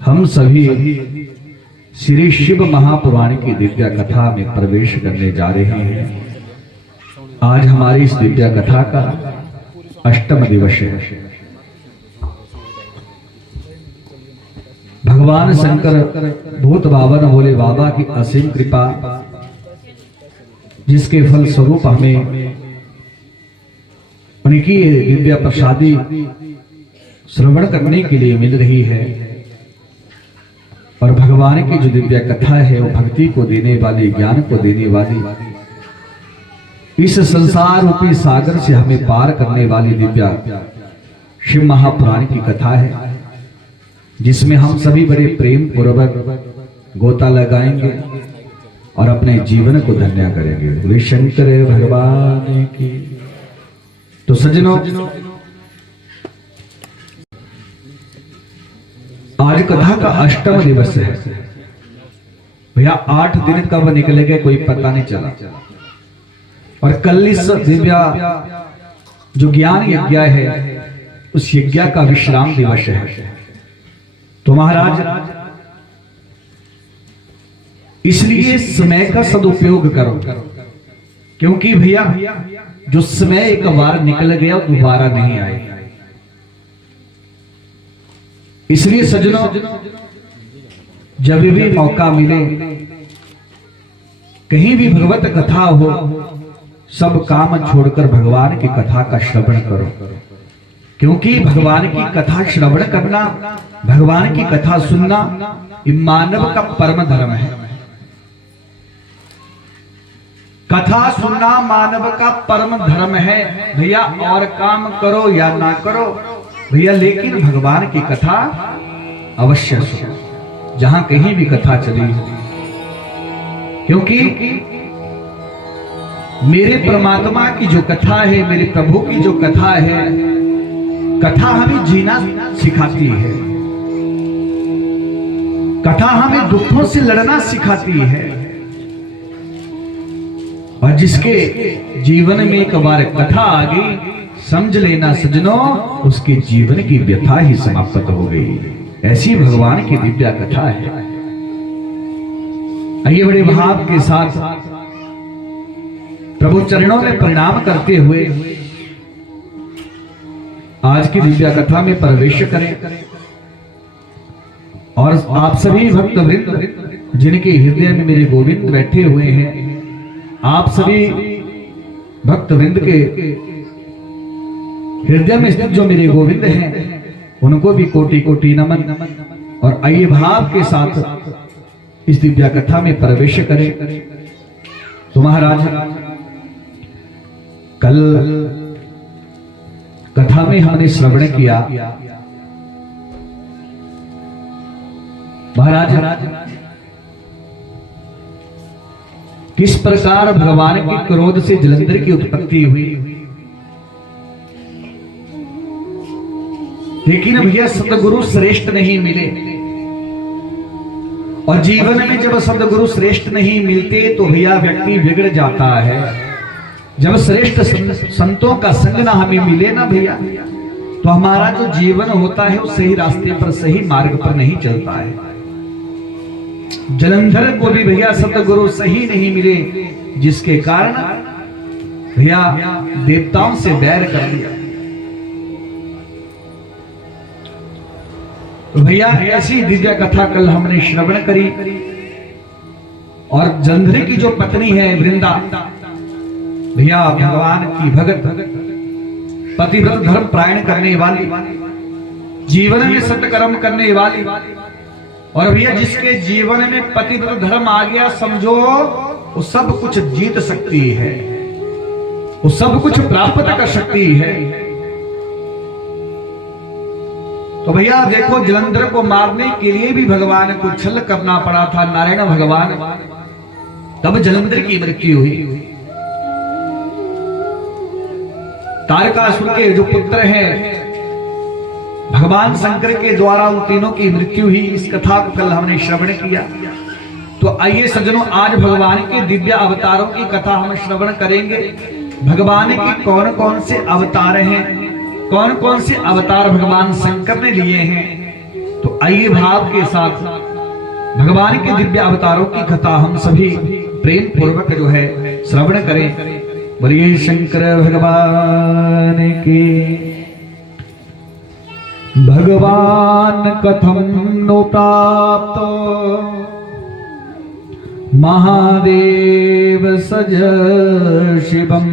हम सभी श्री शिव महापुराण की दिव्या कथा में प्रवेश करने जा रहे हैं। आज हमारी इस दिव्या कथा का अष्टम दिवस है। भगवान शंकर भूत बाबा भोले बाबा की असीम कृपा, जिसके फल स्वरूप हमें उनकी दिव्या प्रसादी श्रवण करने के लिए मिल रही है। और भगवान की जो दिव्या कथा है वो भक्ति को देने वाली, ज्ञान को देने वाली, इस संसार रूपी सागर से हमें पार करने वाली दिव्या शिव महापुराण की कथा है, जिसमें हम सभी बड़े प्रेम पूर्वक गोता लगाएंगे और अपने जीवन को धन्य करेंगे। बोले शंकर भगवान की। तो सज्जनों, आज कथा का अष्टम दिवस है भैया। 8 दिन कब निकले गए कोई पता नहीं चला। और कल इस दिव्या जो ज्ञान यज्ञ है, उस यज्ञ का विश्राम दिवस है। तो महाराज, इसलिए समय का सदुपयोग करो, क्योंकि भैया जो समय एक बार निकल गया दोबारा नहीं आएगा। इसलिए सज्जनों, जब भी मौका मिले, कहीं भी भगवत कथा हो, सब काम छोड़कर भगवान की कथा का श्रवण करो, क्योंकि भगवान की कथा श्रवण करना, भगवान की कथा सुनना, ये मानव का परम धर्म है। कथा सुनना मानव का परम धर्म है भैया। और काम करो या ना करो भैया, लेकिन भगवान की कथा अवश्य सुनो, जहां कहीं भी कथा चली। क्योंकि मेरे परमात्मा की जो कथा है, मेरे प्रभु की जो कथा है, कथा हमें जीना सिखाती है। कथा हमें दुखों से लड़ना सिखाती है। और जिसके जीवन में एक बार कथा आ गई, समझ लेना सज्जनों, उसके जीवन की व्यथा ही समाप्त हो गई। ऐसी भगवान की दिव्या कथा है। आइए बड़े भाव के साथ प्रभु चरणों में प्रणाम करते हुए आज की दिव्या कथा में प्रवेश करें। और आप सभी भक्त वृंद, जिनके हृदय में मेरे गोविंद बैठे हुए हैं, आप सभी भक्त वृंद के हृदय में स्थित जो मेरे गोविंद हैं, उनको भी कोटि कोटि नमन। और आइए भाव के साथ इस दिव्या कथा में प्रवेश करें। तो महाराज, कल कथा में हमने श्रवण किया महाराज, किस प्रकार भगवान के क्रोध से जलंधर की उत्पत्ति हुई। लेकिन भैया सतगुरु श्रेष्ठ नहीं मिले। और जीवन में जब सतगुरु श्रेष्ठ नहीं मिलते तो भैया व्यक्ति बिगड़ जाता है। जब श्रेष्ठ संतों का संग ना हमें मिले ना भैया, तो हमारा जो जीवन होता है वो सही रास्ते पर, सही मार्ग पर नहीं चलता है। जलंधर को भी भैया सतगुरु सही नहीं मिले, जिसके कारण भैया देवताओं से बैर कर दिया। तो भैया ऐसी दिव्या कथा कल हमने श्रवण करी। और जलंधर की जो पत्नी है वृंदा, भैया भगवान की भगत, पतिव्रत धर्म प्रायण करने वाली, जीवन में सत्कर्म करने वाली। और भैया जिसके जीवन में पतिव्रत धर्म आ गया, समझो वो सब कुछ जीत सकती है, वो सब कुछ प्राप्त कर सकती है। तो भैया देखो, जलंधर को मारने के लिए भी भगवान को छल करना पड़ा था, नारायण भगवान, तब जलंधर की मृत्यु हुई। तारकासुर के जो पुत्र हैं, भगवान शंकर के द्वारा उन तीनों की मृत्यु हुई। इस कथा को कल हमने श्रवण किया। तो आइए सज्जनों, आज भगवान के दिव्य अवतारों की कथा हम श्रवण करेंगे। भगवान के कौन कौन से अवतार हैं, कौन कौन से अवतार भगवान शंकर ने लिए हैं, तो आइए भाव के साथ भगवान के दिव्य अवतारों की कथा हम सभी प्रेम पूर्वक जो है श्रवण करें। बोलिए शंकर भगवान की। भगवान कथम नो प्राप्त महादेव सज शिवम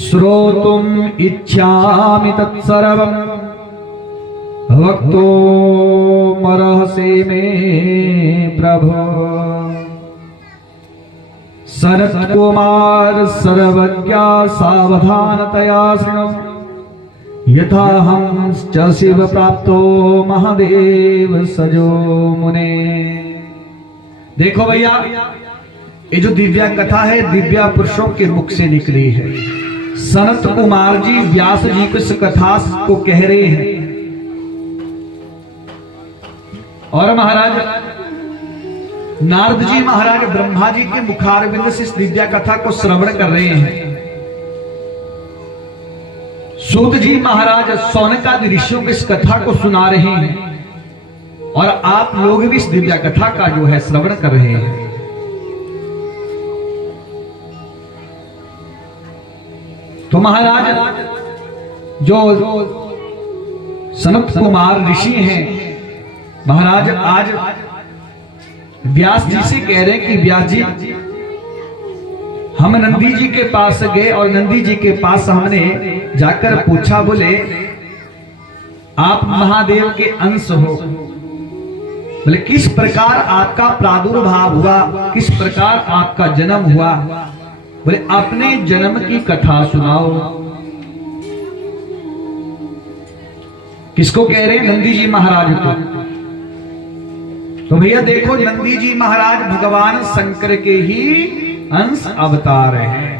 श्रोतुम इच्छामि तत्सर्वं वक्तो मरहसे में प्रभो। सनत कुमार सर्वज्ञा सावधानतया शृणु यथा हम च शिव प्राप्तो महादेव सजो मुने। देखो भैया, ये जो दिव्या कथा है दिव्या पुरुषों के मुख से निकली है। सनत कुमार जी व्यास जी को इस कथा को कह रहे हैं और महाराज नारद जी महाराज ब्रह्मा जी के मुखारविंद से इस दिव्या कथा को श्रवण कर रहे हैं। सूत जी महाराज सौनकादि ऋषियों को इस कथा को सुना रहे हैं और आप लोग भी इस दिव्या कथा का जो है श्रवण कर रहे हैं। तो महाराज जो सनत कुमार ऋषि हैं महाराज आज व्यास जी से कह रहे हैं कि व्यास जी हम नंदी जी के पास गए और नंदी जी के पास हमने जाकर पूछा, बोले आप महादेव के अंश हो, बोले किस प्रकार आपका प्रादुर्भाव हुआ, किस प्रकार आपका जन्म हुआ, बोले अपने जन्म की कथा सुनाओ। किसको कह रहे हैं? नंदी जी महाराज को। तो भैया देखो, नंदी जी महाराज भगवान शंकर के ही अंश अवतार हैं।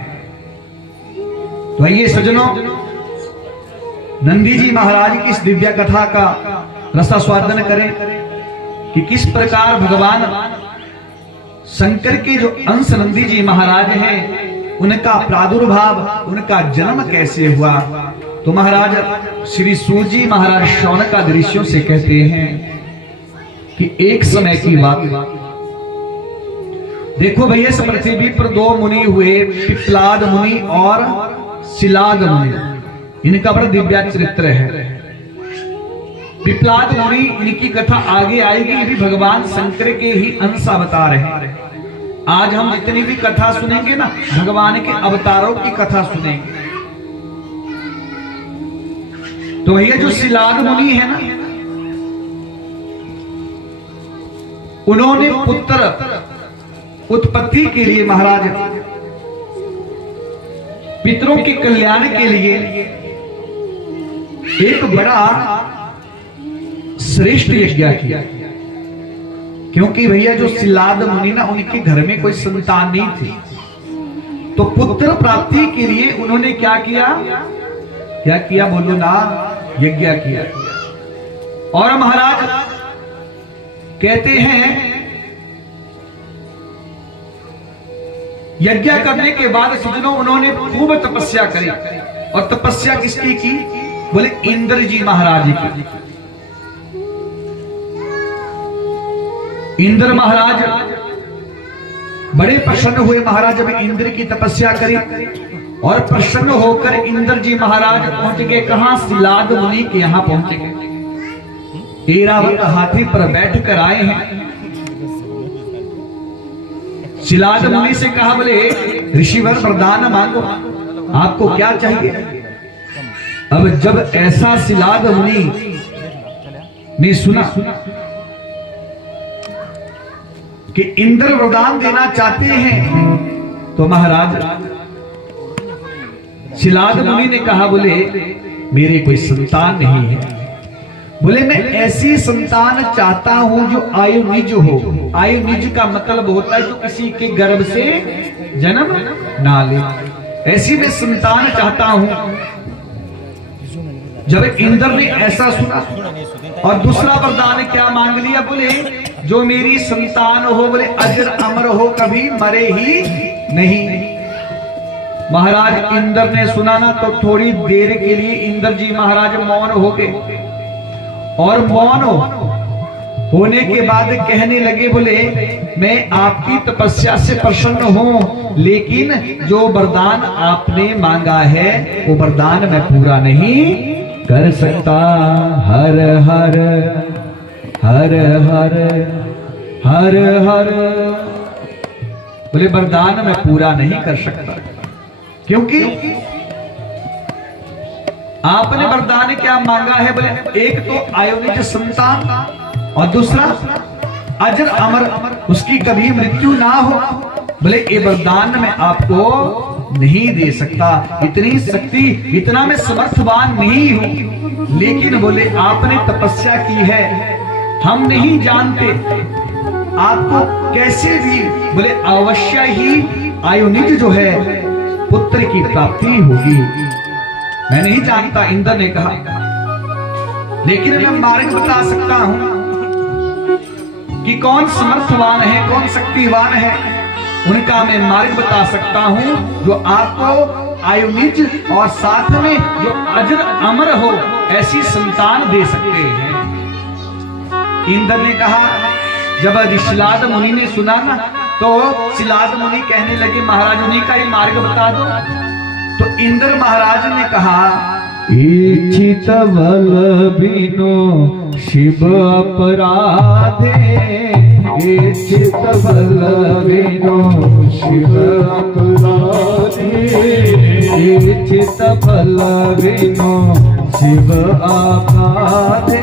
तो आइए सज्जनों, नंदी जी महाराज की इस दिव्या कथा का रसास्वादन करें कि किस प्रकार भगवान शंकर के जो अंश नंदी जी महाराज हैं उनका प्रादुर्भाव, उनका जन्म कैसे हुआ। तो महाराज श्री सूत जी महाराज शौनकादि ऋषियों से कहते हैं कि एक समय की बात, देखो भैया इस पृथ्वी पर दो मुनि हुए, पिप्लाद मुनि और शिलाद मुनि। इनका बड़ा दिव्या चरित्र है। पिप्लाद मुनि, इनकी कथा आगे आएगी, ये भी भगवान शंकर के ही अंश अवतार हैं। आज हम जितनी भी कथा सुनेंगे ना, भगवान के अवतारों की कथा सुनेंगे। तो भैया जो शिलाद मुनि है ना, उन्होंने पुत्र उत्पत्ति के लिए महाराज पितरों के कल्याण के लिए एक बड़ा श्रेष्ठ यज्ञ किया। क्योंकि भैया जो शिलाद मुनि ना, उनके घर में कोई संतान नहीं थी, तो पुत्र प्राप्ति के लिए उन्होंने क्या किया, क्या किया बोलो ना, यज्ञ किया। और महाराज कहते हैं यज्ञ करने के बाद सज्जनों उन्होंने खूब तपस्या करी। और तपस्या किसकी की, बोले इंद्र जी महाराज की। इंद्र महाराज बड़े प्रसन्न हुए महाराज जब इंद्र की तपस्या करी। और प्रसन्न होकर इंद्र जी महाराज पहुंच गए कहां, शिलाद मुनि के यहां पहुंचे गए। ऐरावत हाथी पर बैठ कर आए हैं। शिलाद मुनि से कहा, बोले ऋषिवर वरदान मांगो, आपको क्या चाहिए। अब जब ऐसा शिलाद मुनि ने सुना कि इंद्र वरदान देना चाहते हैं, तो महाराज शिलाद मुनि ने कहा, बोले मेरे कोई संतान नहीं है, बोले मैं ऐसी संतान चाहता हूं जो आयु निज हो। आयु निज का मतलब होता है जो किसी के गर्भ से जन्म ना ले, ऐसी मैं संतान चाहता हूं। जब इंद्र ने ऐसा सुना और दूसरा वरदान क्या मांग लिया, बोले जो मेरी संतान हो, बोले अजर अमर हो, कभी मरे ही नहीं। महाराज इंद्र ने सुना ना, तो थोड़ी देर के लिए इंद्र जी महाराज मौन हो गए। और मौन होने के बाद कहने लगे, बोले मैं आपकी तपस्या से प्रसन्न हूं, लेकिन जो वरदान आपने मांगा है वो वरदान मैं पूरा नहीं कर सकता। हर हर हर हर हर हर, बोले वरदान मैं पूरा नहीं कर सकता, क्योंकि आपने वरदान क्या मांगा है? बोले एक तो आयोनिज संतान और दूसरा अजर अमर, उसकी कभी मृत्यु ना हो। बोले ये वरदान मैं आपको नहीं दे सकता, इतनी शक्ति, इतना मैं समर्थवान नहीं हूं। लेकिन बोले आपने तपस्या की है, हम नहीं जानते आपको कैसे भी, बोले अवश्य ही आयोनिज जो है पुत्र की प्राप्ति होगी। मैं नहीं जानता, इंद्र ने कहा, लेकिन मैं मार्ग बता सकता हूं कि कौन समर्थवान है, कौन शक्तिवान है, उनका मैं मार्ग बता सकता हूं, जो आपको आयुनिज और साथ में जो अजर अमर हो ऐसी संतान दे सकते हैं। इंद्र ने कहा, जब ऋषिलाद मुनि ने सुना ना, तो शिलाद मुनि कहने लगे, महाराज उन्हीं का ही मार्ग बता दो। तो इंद्र महाराज ने कहा, इच्छित बल बिनो शिव अपराधे, इच्छित बल बिनो शिव अपराधे, इच्छित बल बिनो शिव अपराधे,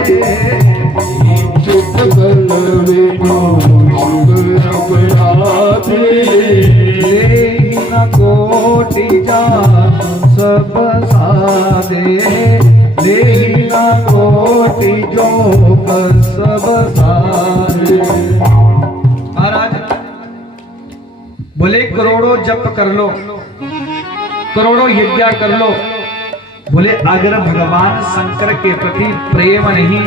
इच्छित बल बिनो शिव अपराधे, लेहि न कोटि जात सब साधे, लेहि न कोटि जो सब साधे। महाराज बोले करोड़ों जप कर लो, करोड़ों यज्ञ कर लो, बोले अगर भगवान शंकर के प्रति प्रेम नहीं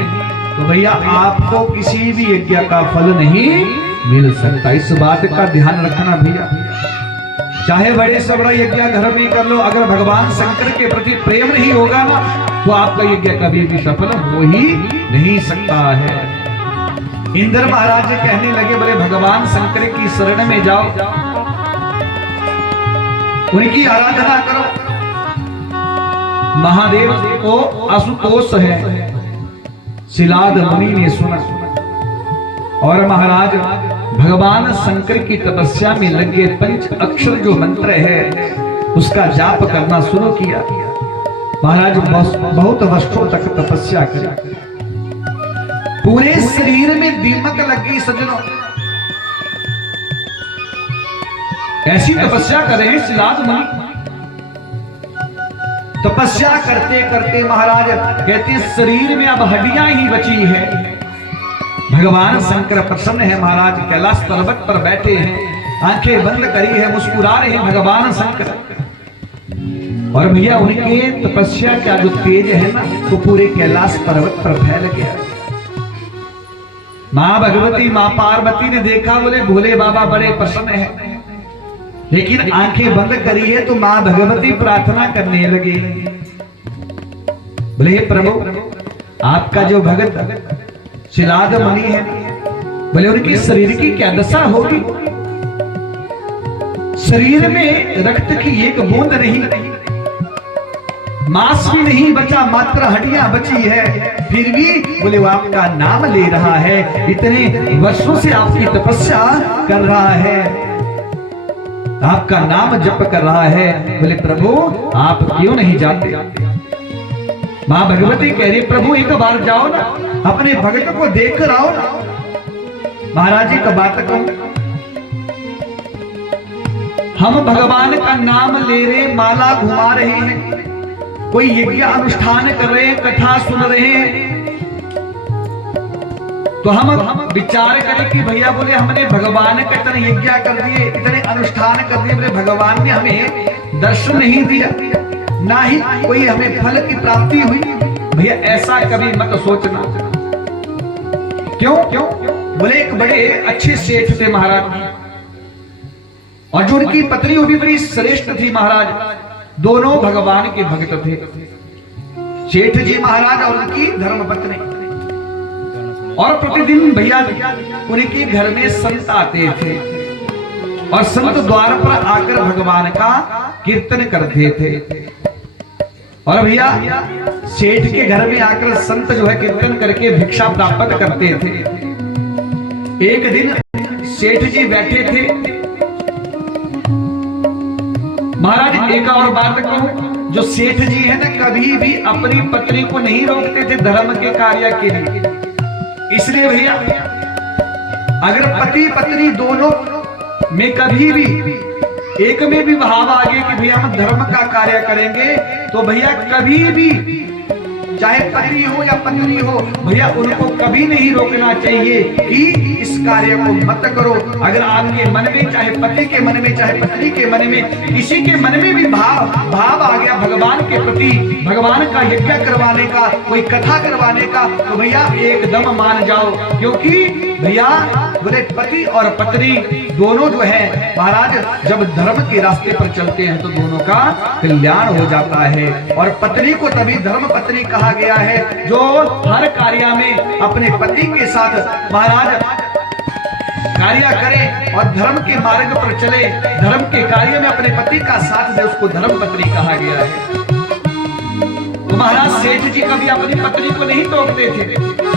तो भैया आपको किसी भी यज्ञ का फल नहीं मिल सकता। इस बात का ध्यान रखना भैया, चाहे बड़े से बड़ा यज्ञ घर में कर लो, अगर भगवान शंकर के प्रति प्रेम नहीं होगा ना तो आपका यज्ञ कभी भी सफल हो ही नहीं सकता है। इंद्र महाराज कहने लगे, बोले भगवान शंकर की शरण में जाओ, उनकी आराधना करो। महादेव को आशुतोष है, शिलाद मुनि ने सुना और महाराज भगवान शंकर की तपस्या में लगे पंच अक्षर जो मंत्र है उसका जाप करना शुरू किया। महाराज बहुत वर्षों तक तपस्या करी, पूरे शरीर में दीमक लग गई। सज्जनों, ऐसी तपस्या कर रहे हैं शिलाद मुनि। तपस्या करते करते महाराज कहते शरीर में अब हड्डियां ही बची है। भगवान शंकर प्रसन्न है, महाराज कैलाश पर्वत पर बैठे हैं, आंखें बंद करी है, मुस्कुरा रहे हैं भगवान शंकर। और भैया उनके तपस्या का जो तेज है ना वो पूरे कैलाश पर्वत पर फैल गया। मां भगवती, मां पार्वती ने देखा, बोले भोले बाबा बड़े प्रसन्न है, लेकिन आंखें बंद करी है तो मां भगवती प्रार्थना करने लगे, बोले प्रभु आपका जो भगत शिलाद मुनि है, बोले उनकी शरीर की क्या दशा होगी? शरीर में रक्त की एक बूंद नहीं, मांस भी नहीं बचा, मात्र हड्डियां बची है, फिर भी बोले वो आपका नाम ले रहा है, इतने वर्षों से आपकी तपस्या कर रहा है, आपका नाम जप कर रहा है। बोले प्रभु आप क्यों नहीं जाते? मां भगवती कह रही, प्रभु एक बार जाओ ना, अपने भगत को देख कर आओ ना। महाराज जी का बात कहूं, हम भगवान का नाम ले रहे, माला घुमा रहे हैं, कोई यज्ञ अनुष्ठान कर रहे हैं, कथा सुन रहे हैं, तो हम विचार करें कि भैया बोले हमने भगवान का इतने यज्ञ कर दिए, इतने अनुष्ठान कर दिए, बोले भगवान ने हमें दर्शन नहीं दिया, ना ही कोई हमें फल की प्राप्ति हुई। भैया ऐसा कभी मत सोचना। क्यों? बोले एक बड़े अच्छे सेठ थे महाराज, और जो उनकी पत्नी वो भी बड़ी श्रेष्ठ थी महाराज, दोनों भगवान के भक्त थे, सेठ जी महाराज और उनकी धर्मपत्नी। और प्रतिदिन भैया उनके घर में संत आते थे और संत द्वार पर आकर भगवान का कीर्तन करते थे। और भैया सेठ के घर में आकर संत जो है कीर्तन करके भिक्षा प्राप्त करते थे। एक दिन सेठ जी बैठे थे। महाराज एक और बात कहूं, जो सेठ जी है ना, कभी भी अपनी पत्नी को नहीं रोकते थे धर्म के कार्य के लिए। इसलिए भैया अगर पति पत्नी दोनों में कभी भी एक में भी भाव आ गए कि भैया हम धर्म का कार्य करेंगे, तो भैया कभी भी चाहे पति हो या पत्नी हो, भैया उनको कभी नहीं रोकना चाहिए कि इस कार्य को मत करो। अगर आपके मन में, चाहे पति के मन में, चाहे पत्नी के मन में, किसी के मन में भी भाव आ गया भगवान के प्रति, भगवान का यज्ञ करवाने का, कोई कथा करवाने का, तो भैया एकदम मान जाओ। क्योंकि भैया बोले पति और पत्नी दोनों जो है महाराज जब धर्म के रास्ते पर चलते हैं तो दोनों का कल्याण हो जाता है। और पत्नी को तभी धर्म पत्नी कहा गया है जो हर कार्य में अपने पति के साथ महाराज कार्य करे और धर्म के मार्ग पर चले, धर्म के कार्य में अपने पति का साथ दे, उसको धर्म पत्नी कहा गया है। तो महाराज सेठ जी कभी अपनी पत्नी को नहीं टोकते थे।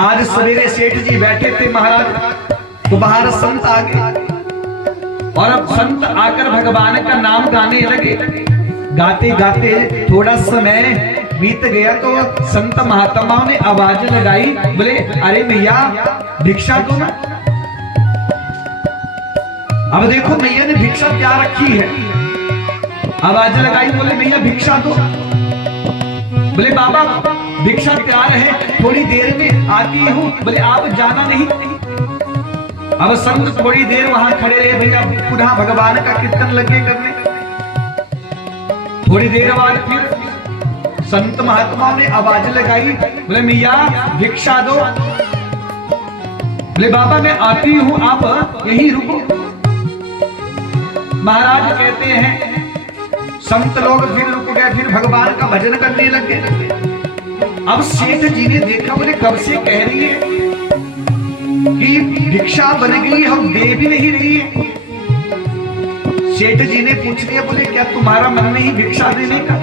आज सवेरे सेठ जी बैठे थे महाराज, तो बाहर संत आ गए और अब संत आकर भगवान का नाम गाने लगे। गाते गाते थोड़ा समय बीत गया तो संत महात्माओं ने आवाज लगाई, बोले अरे भैया भिक्षा दो ना। अब देखो भैया ने भिक्षा क्या रखी है, आवाज लगाई, बोले भैया भिक्षा दो। बोले बाबा भिक्षा तैयार है, थोड़ी देर में आती हूँ। बोले आप जाना नहीं। अब संत थोड़ी देर वहां खड़े रहे, भैया पुनः भगवान का कीर्तन लगे करने। थोड़ी देर बाद फिर संत महात्माओं ने आवाज लगाई, बोले भैया भिक्षा दो। बोले बाबा मैं आती हूँ, आप यहीं रुको। महाराज कहते हैं संत लोग फिर रुक गए, फिर भगवान का भजन करने लगे। अब सेठ जी ने देखा, बोले कब से कह रही है कि भिक्षा बन गई, हम दे भी नहीं रही है। सेठ जी ने पूछ लिया, बोले क्या तुम्हारा मन नहीं भिक्षा देने का?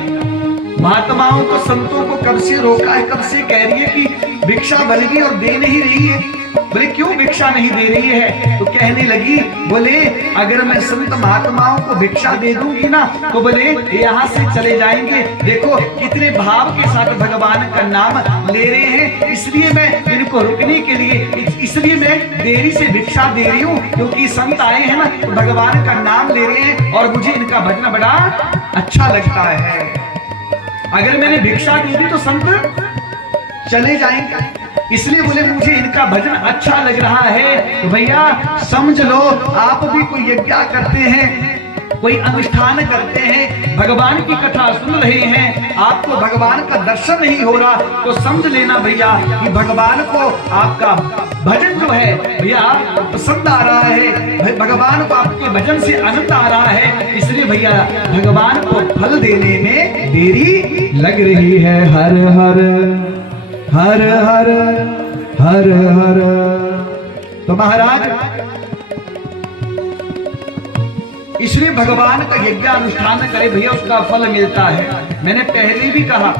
महात्माओं को संतों को कब से रोका है, कब से कह रही है कि भिक्षा बन गई और दे नहीं रही है। बोले क्यों भिक्षा नहीं दे रही है? तो कहने लगी, बोले अगर मैं संत महात्माओं को भिक्षा दे दूंगी ना, तो बोले यहाँ से चले जाएंगे। देखो कितने भाव के साथ भगवान का नाम ले रहे हैं, इसलिए मैं इनको रुकने के लिए, इसलिए मैं देरी से भिक्षा दे रही हूँ, क्योंकि संत आए हैं ना, तो भगवान का नाम ले रहे हैं और मुझे इनका भजन बड़ा अच्छा लगता है। अगर मैंने भिक्षा दे दी तो संत चले जाएंगे, इसलिए बोले मुझे इनका भजन अच्छा लग रहा है। तो भैया समझ लो, आप भी कोई यज्ञ करते हैं, कोई अनुष्ठान करते हैं, भगवान की कथा सुन रहे हैं, आपको भगवान का दर्शन नहीं हो रहा, तो समझ लेना भैया कि भगवान को आपका भजन जो है भैया पसंद आ रहा है, भगवान को आपके भजन से आनंद आ रहा है। इसलिए भैया भगवान को फल देने में देरी लग रही है। हर हर हर हर हर हर। तो महाराज इसलिए भगवान का यज्ञ अनुष्ठान करे भैया, उसका फल मिलता है। मैंने पहले भी कहा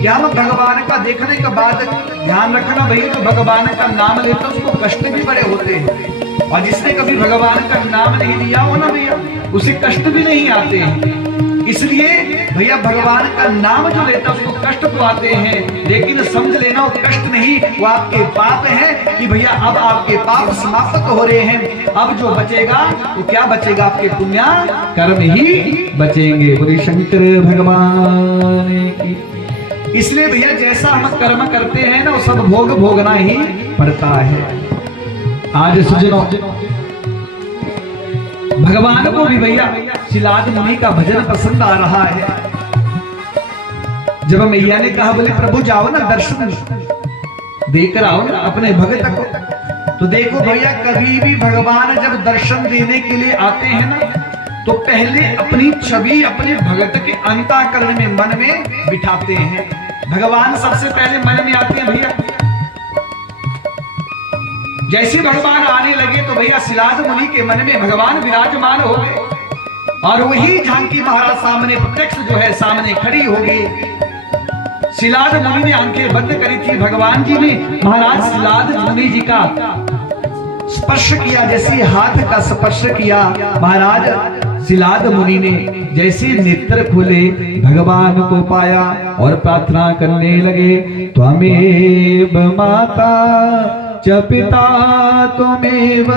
कि हम भगवान का देखने के बाद ध्यान रखना भैया, तो भगवान का नाम लेते उसको कष्ट भी बड़े होते हैं, और जिसने कभी भगवान का नाम नहीं लिया हो ना भैया, उसे कष्ट भी नहीं आते हैं। इसलिए भैया भगवान का नाम जो लेता है उसको कष्ट तो आते हैं, लेकिन समझ लेना वो कष्ट नहीं, वो आपके पाप है कि भैया अब आपके पाप समाप्त हो रहे हैं। अब जो बचेगा वो क्या बचेगा? आपके पुण्य कर्म ही बचेंगे। बोले शंकर भगवान की। इसलिए भैया जैसा हम कर्म करते हैं ना, वो सब भोग भोगना ही पड़ता है। आज सुजनो भगवान को भी भैया शिलाद मुनि का भजन पसंद आ रहा है। जब मैया ने कहा, बोले प्रभु जाओ ना दर्शन देकर आओ ना अपने भगत को, तो देखो भैया कभी भी भगवान जब दर्शन देने के लिए आते हैं ना, तो पहले अपनी छवि अपने भगत के अंतःकरण में, मन में बिठाते हैं। भगवान सबसे पहले मन में आते हैं भैया। जैसे भगवान आने लगे तो भैया शिलाद मुनि के मन में भगवान विराजमान हो गए और वही झांकी महाराज सामने प्रत्यक्ष जो है सामने खड़ी हो गई। शिलाद मुनि ने आंखें बंद करी थी, भगवान जी ने महाराज शिलाद मुनि जी का स्पर्श किया, जैसे हाथ का स्पर्श किया। महाराज शिलाद मुनि ने जैसे नेत्र खुले भगवान को पाया और प्रार्थना करने लगे, त्वमेव माता च पिता त्वमेव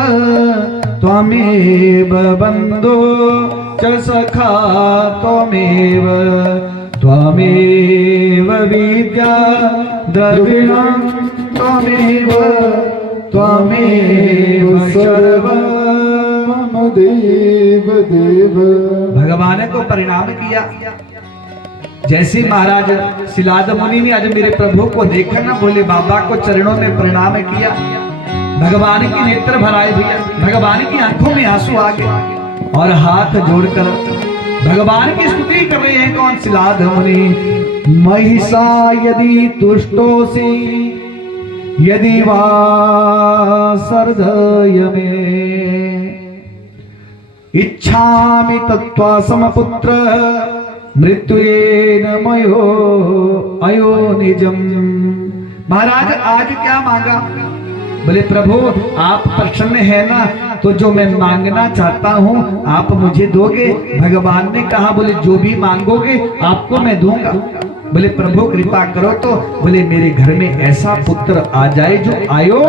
त्वमेव बंधो च सखा त्वमेव त्वमेव विद्या द्रविणं त्वमेव त्वमेव सर्वं देव देव। भगवान को प्रणाम किया। जैसे महाराज शिलाद मुनि ने आज मेरे प्रभु को देखा ना, बोले बाबा को चरणों में प्रणाम किया। भगवान की नेत्र भराए भैया, भगवान की आंखों में आंसू आ गए और हाथ जोड़कर भगवान की स्तुति कर रहे हैं। कौन? शिलाद मुनि। महिषा यदि तुष्टोसि यदि वा सर्धय में इच्छामि तत्वा समपुत्र मृत्युएन मयो अयो निजम। महाराज आज क्या मांगा? बोले प्रभु आप प्रसन्न है ना, तो जो मैं मांगना चाहता हूँ आप मुझे दोगे? भगवान ने कहा बोले जो भी मांगोगे आपको मैं दूंगा। बोले प्रभु कृपा करो तो। बोले मेरे घर में ऐसा पुत्र आ जाए जो आयो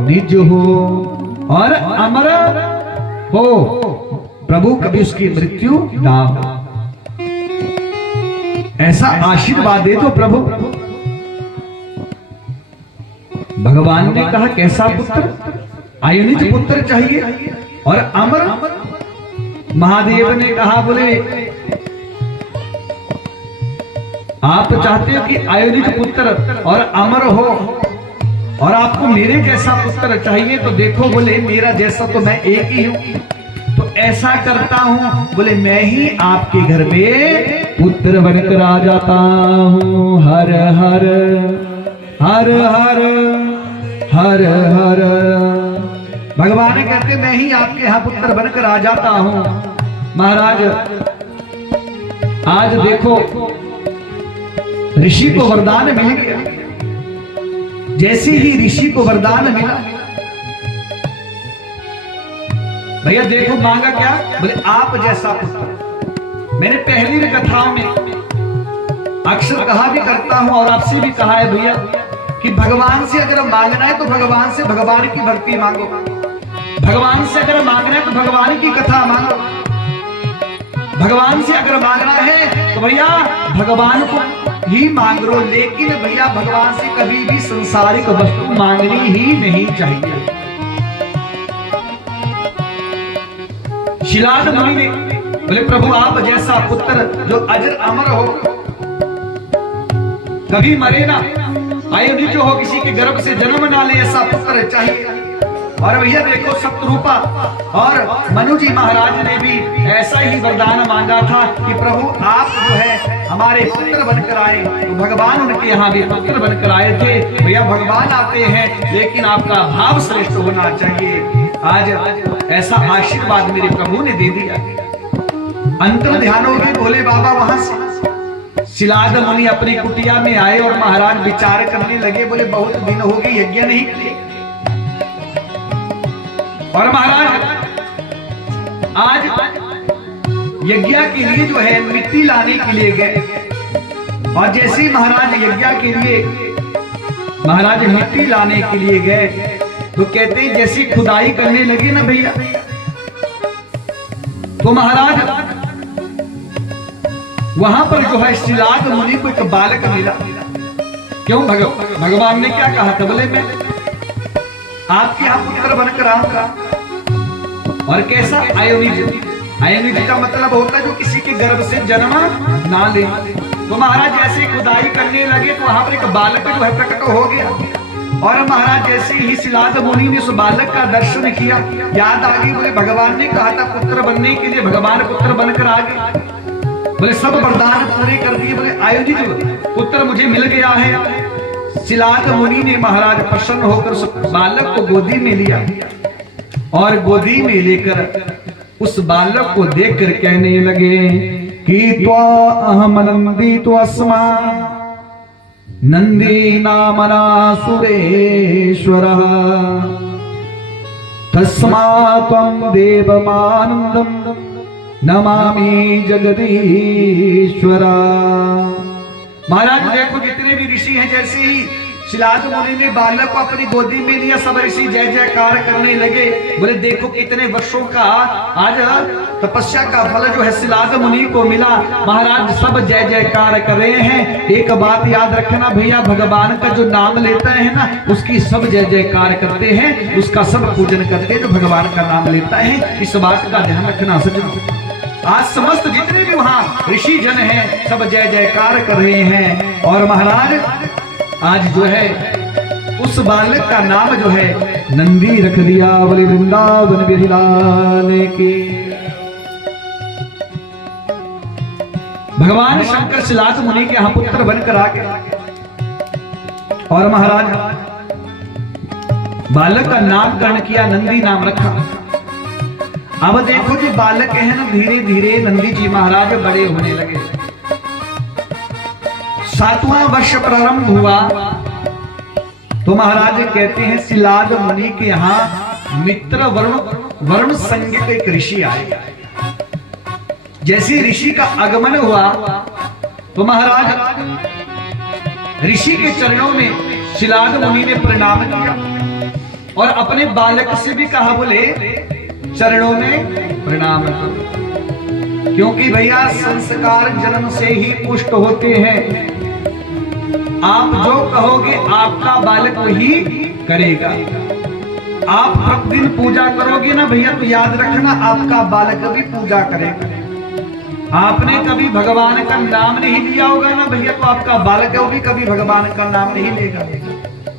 निज हो और अमर हो, प्रभु कभी उसकी मृत्यु ना हो, ऐसा आशीर्वाद दे दो प्रभु। भगवान ने कहा कैसा पुत्र? आयुनिज पुत्र चाहिए और अमर। महादेव ने कहा बोले आप चाहते हो कि आयुनिज पुत्र और अमर हो और आपको मेरे जैसा पुत्र चाहिए, तो देखो बोले मेरा जैसा तो मैं एक ही हूं, तो ऐसा करता हूं बोले मैं ही आपके घर में पुत्र बनकर आ जाता हूं। हर हर हर हर हर हर। भगवान कहते मैं ही आपके यहाँ पुत्र बनकर आ जाता हूं। महाराज आज देखो ऋषि को वरदान मिल गया। जैसे ही ऋषि को वरदान मिला भैया देखो मांगा क्या? बोले आप जैसा पुत्र। मैंने पहली कथाओं में अक्सर कहा भी करता हूं और आपसे भी कहा है भैया कि भगवान से अगर मांगना है तो भगवान से भगवान की भक्ति मांगो, भगवान से अगर मांगना है तो भगवान की कथा मांगो, भगवान से अगर मांगना है तो भैया भगवान को ही मांग लो। लेकिन भैया भगवान से कभी भी संसारिक वस्तु मांगनी ही नहीं चाहिए। शिलाद मुनि ने बोले प्रभु आप जैसा पुत्र जो अजर अमर हो, कभी मरे ना, आयु जो हो, किसी के गर्भ से जन्म ना ले, ऐसा पुत्र चाहिए। और भैया देखो सतरूपा और मनु जी महाराज ने भी ऐसा ही वरदान मांगा था कि प्रभु आप जो है हमारे पुत्र बनकर आए। तो भगवान उनके यहाँ भी पुत्र बनकर आए थे। भैया भगवान आते हैं लेकिन आपका भाव श्रेष्ठ होना चाहिए। आज ऐसा आशीर्वाद मेरे प्रभु ने दे दिया। अंतर ध्यान होगी भोले बाबा वहां से शिलाद मुनि अपनी कुटिया में आए और महाराज विचार करने लगे। बोले बहुत दिन हो गए यज्ञ नहीं किए और महाराज आज यज्ञ के लिए जो है मिट्टी लाने के लिए गए। और जैसे ही महाराज यज्ञ के लिए महाराज मिट्टी लाने के लिए गए तो कहते हैं जैसी खुदाई करने लगे ना भैया, तो महाराज वहां पर जो है शिलाद मुनि को एक बालक मिला। क्यों? भगवान ने क्या कहा था? बोले मैं आपके यहाँ पुत्र बनकर आऊंगा। और कैसा? आयोनिज। आयोनिज का मतलब होता है जो किसी के गर्भ से जन्म ना ले। तो महाराज जैसे खुदाई करने लगे तो वहां पर एक बालक जो है प्रकट हो गया। और महाराज जैसे ही शिलाद मुनि ने उस बालक का दर्शन किया, याद आ गई। बोले भगवान ने कहा था पुत्र बनने के लिए, भगवान पुत्र बनकर आ गए। बोले सब वरदान पूरे कर दिए। बोले आयुधि जो पुत्र मुझे मिल गया है। सिलाद मुनि ने महाराज प्रसन्न होकर उस बालक को गोदी में लिया और गोदी में लेकर उस बालक को देखकर कहने लगे कि त्वा अहम नंदी त्वस्मा नंदी नामना सुरेश्वरः तस्मा त्वं देवमानंदम नमामि जगदीश्वरा। महाराज देखो जितने भी ऋषि हैं, जैसे ही सिलाद मुनि ने बालक को अपनी गोदी में लिया, सब ऋषि जय जयकार करने लगे। बोले देखो कितने वर्षों का आज तपस्या का फल जो है सिलाद मुनि को मिला। महाराज सब जय जयकार कर रहे हैं। एक बात याद रखना भैया, भगवान का जो नाम लेता है ना, उसकी सब जय जयकार करते हैं, उसका सब पूजन करते हैं जो भगवान का नाम लेता है। इस बात का ध्यान रखना सज्जनों। आज समस्त जितने भी वहां ऋषि जन हैं सब जय जयकार कर रहे हैं। और महाराज आज जो है उस बालक का नाम जो है नंदी रख दिया। बोले वृंदावन बिराने की। भगवान शंकर सिलाद मुनि के यहाँ पुत्र बनकर आ गए और महाराज बालक का नामकरण किया, नंदी नाम रखा। अब देखो जो बालक है ना, धीरे धीरे नंदी जी महाराज बड़े होने लगे। 7वां वर्ष प्रारंभ हुआ तो महाराज कहते हैं सिलाद मुनि के यहाँ मित्र वरुण संज्ञक एक ऋषि आए। जैसे ऋषि का आगमन हुआ तो महाराज ऋषि के चरणों में सिलाद मुनि ने प्रणाम किया और अपने बालक से भी कहा, बोले चरणों में प्रणाम करो, क्योंकि भैया संस्कार जन्म से ही पुष्ट होते हैं। आप जो कहोगे आपका बालक वही करेगा। आप प्रतिदिन पूजा करोगे ना भैया, तो याद रखना आपका बालक भी पूजा करेगा। आपने कभी भगवान का नाम नहीं लिया होगा ना भैया, तो आपका बालक भी कभी भगवान का नाम नहीं लेगा।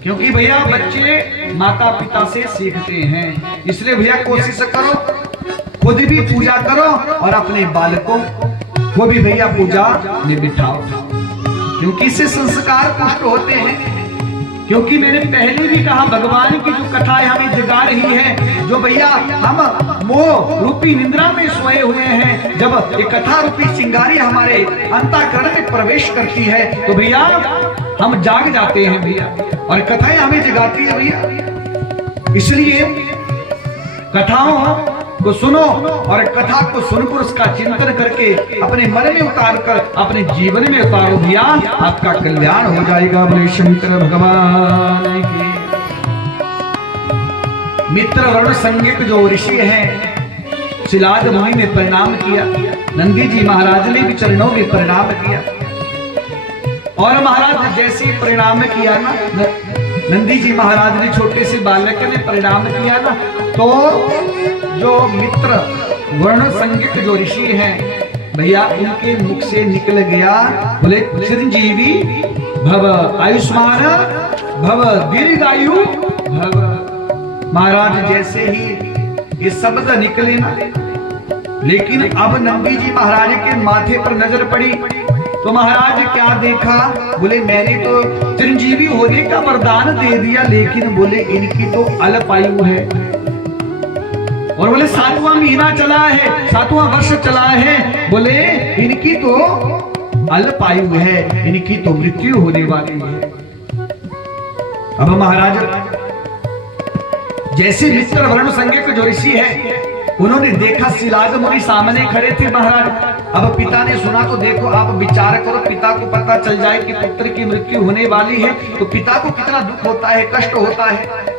क्योंकि भैया बच्चे माता पिता से सीखते हैं। इसलिए भैया कोशिश करो, खुद भी पूजा करो और अपने बालकों को भी भैया पूजा में बिठाओ, क्योंकि इससे संस्कार पुष्ट होते हैं। क्योंकि मैंने पहले भी कहा भगवान की जो कथाएं हमें जगा रही है, जो भैया हम मोह रूपी निंद्रा में सोए हुए हैं, जब ये कथा रूपी चिंगारी हमारे अंतःकरण में प्रवेश करती है तो भैया हम जाग जाते हैं भैया, और कथाएं हमें जगाती है भैया। इसलिए कथाओं को सुनो और कथा को सुनकर उसका चिंतन करके अपने मन में उतार कर अपने जीवन में उतारो भैया, आपका कल्याण हो जाएगा। बोले शंकर भगवान की। मित्र वरुण संज्ञक जो ऋषि हैं, सिलाद मुनि ने प्रणाम किया, नंदी जी महाराज ने भी चरणों में प्रणाम किया। और महाराज जैसे प्रणाम किया ना, नंदी जी महाराज ने छोटे से बालक ने प्रणाम किया ना, तो जो मित्र वर्ण संज्ञक जो ऋषि हैं भैया, उनके मुख से निकल गया, बोले चिरंजीवी भव, आयुष्मान भव, दीर्घायु भव। महाराज जैसे ही ये शब्द निकले ना, लेकिन अब नंदी जी महाराज के माथे पर नजर पड़ी तो महाराज क्या देखा, बोले मैंने तो चिरंजीवी होने का वरदान दे दिया, लेकिन बोले इनकी तो अल्पायु है। और बोले 7वां महीना चला है, 7वां वर्ष चला है, बोले इनकी तो अल्पायु है, इनकी तो मृत्यु होने वाली है। अब महाराज जैसे मित्र वरुण संज्ञक जो ऋषि है, उन्होंने देखा सिलाद मुनि सामने खड़े थे महाराज। अब पिता ने सुना तो देखो आप विचार करो, पिता को पता चल जाए कि पुत्र की मृत्यु होने वाली है तो पिता को कितना दुख होता है, कष्ट होता है।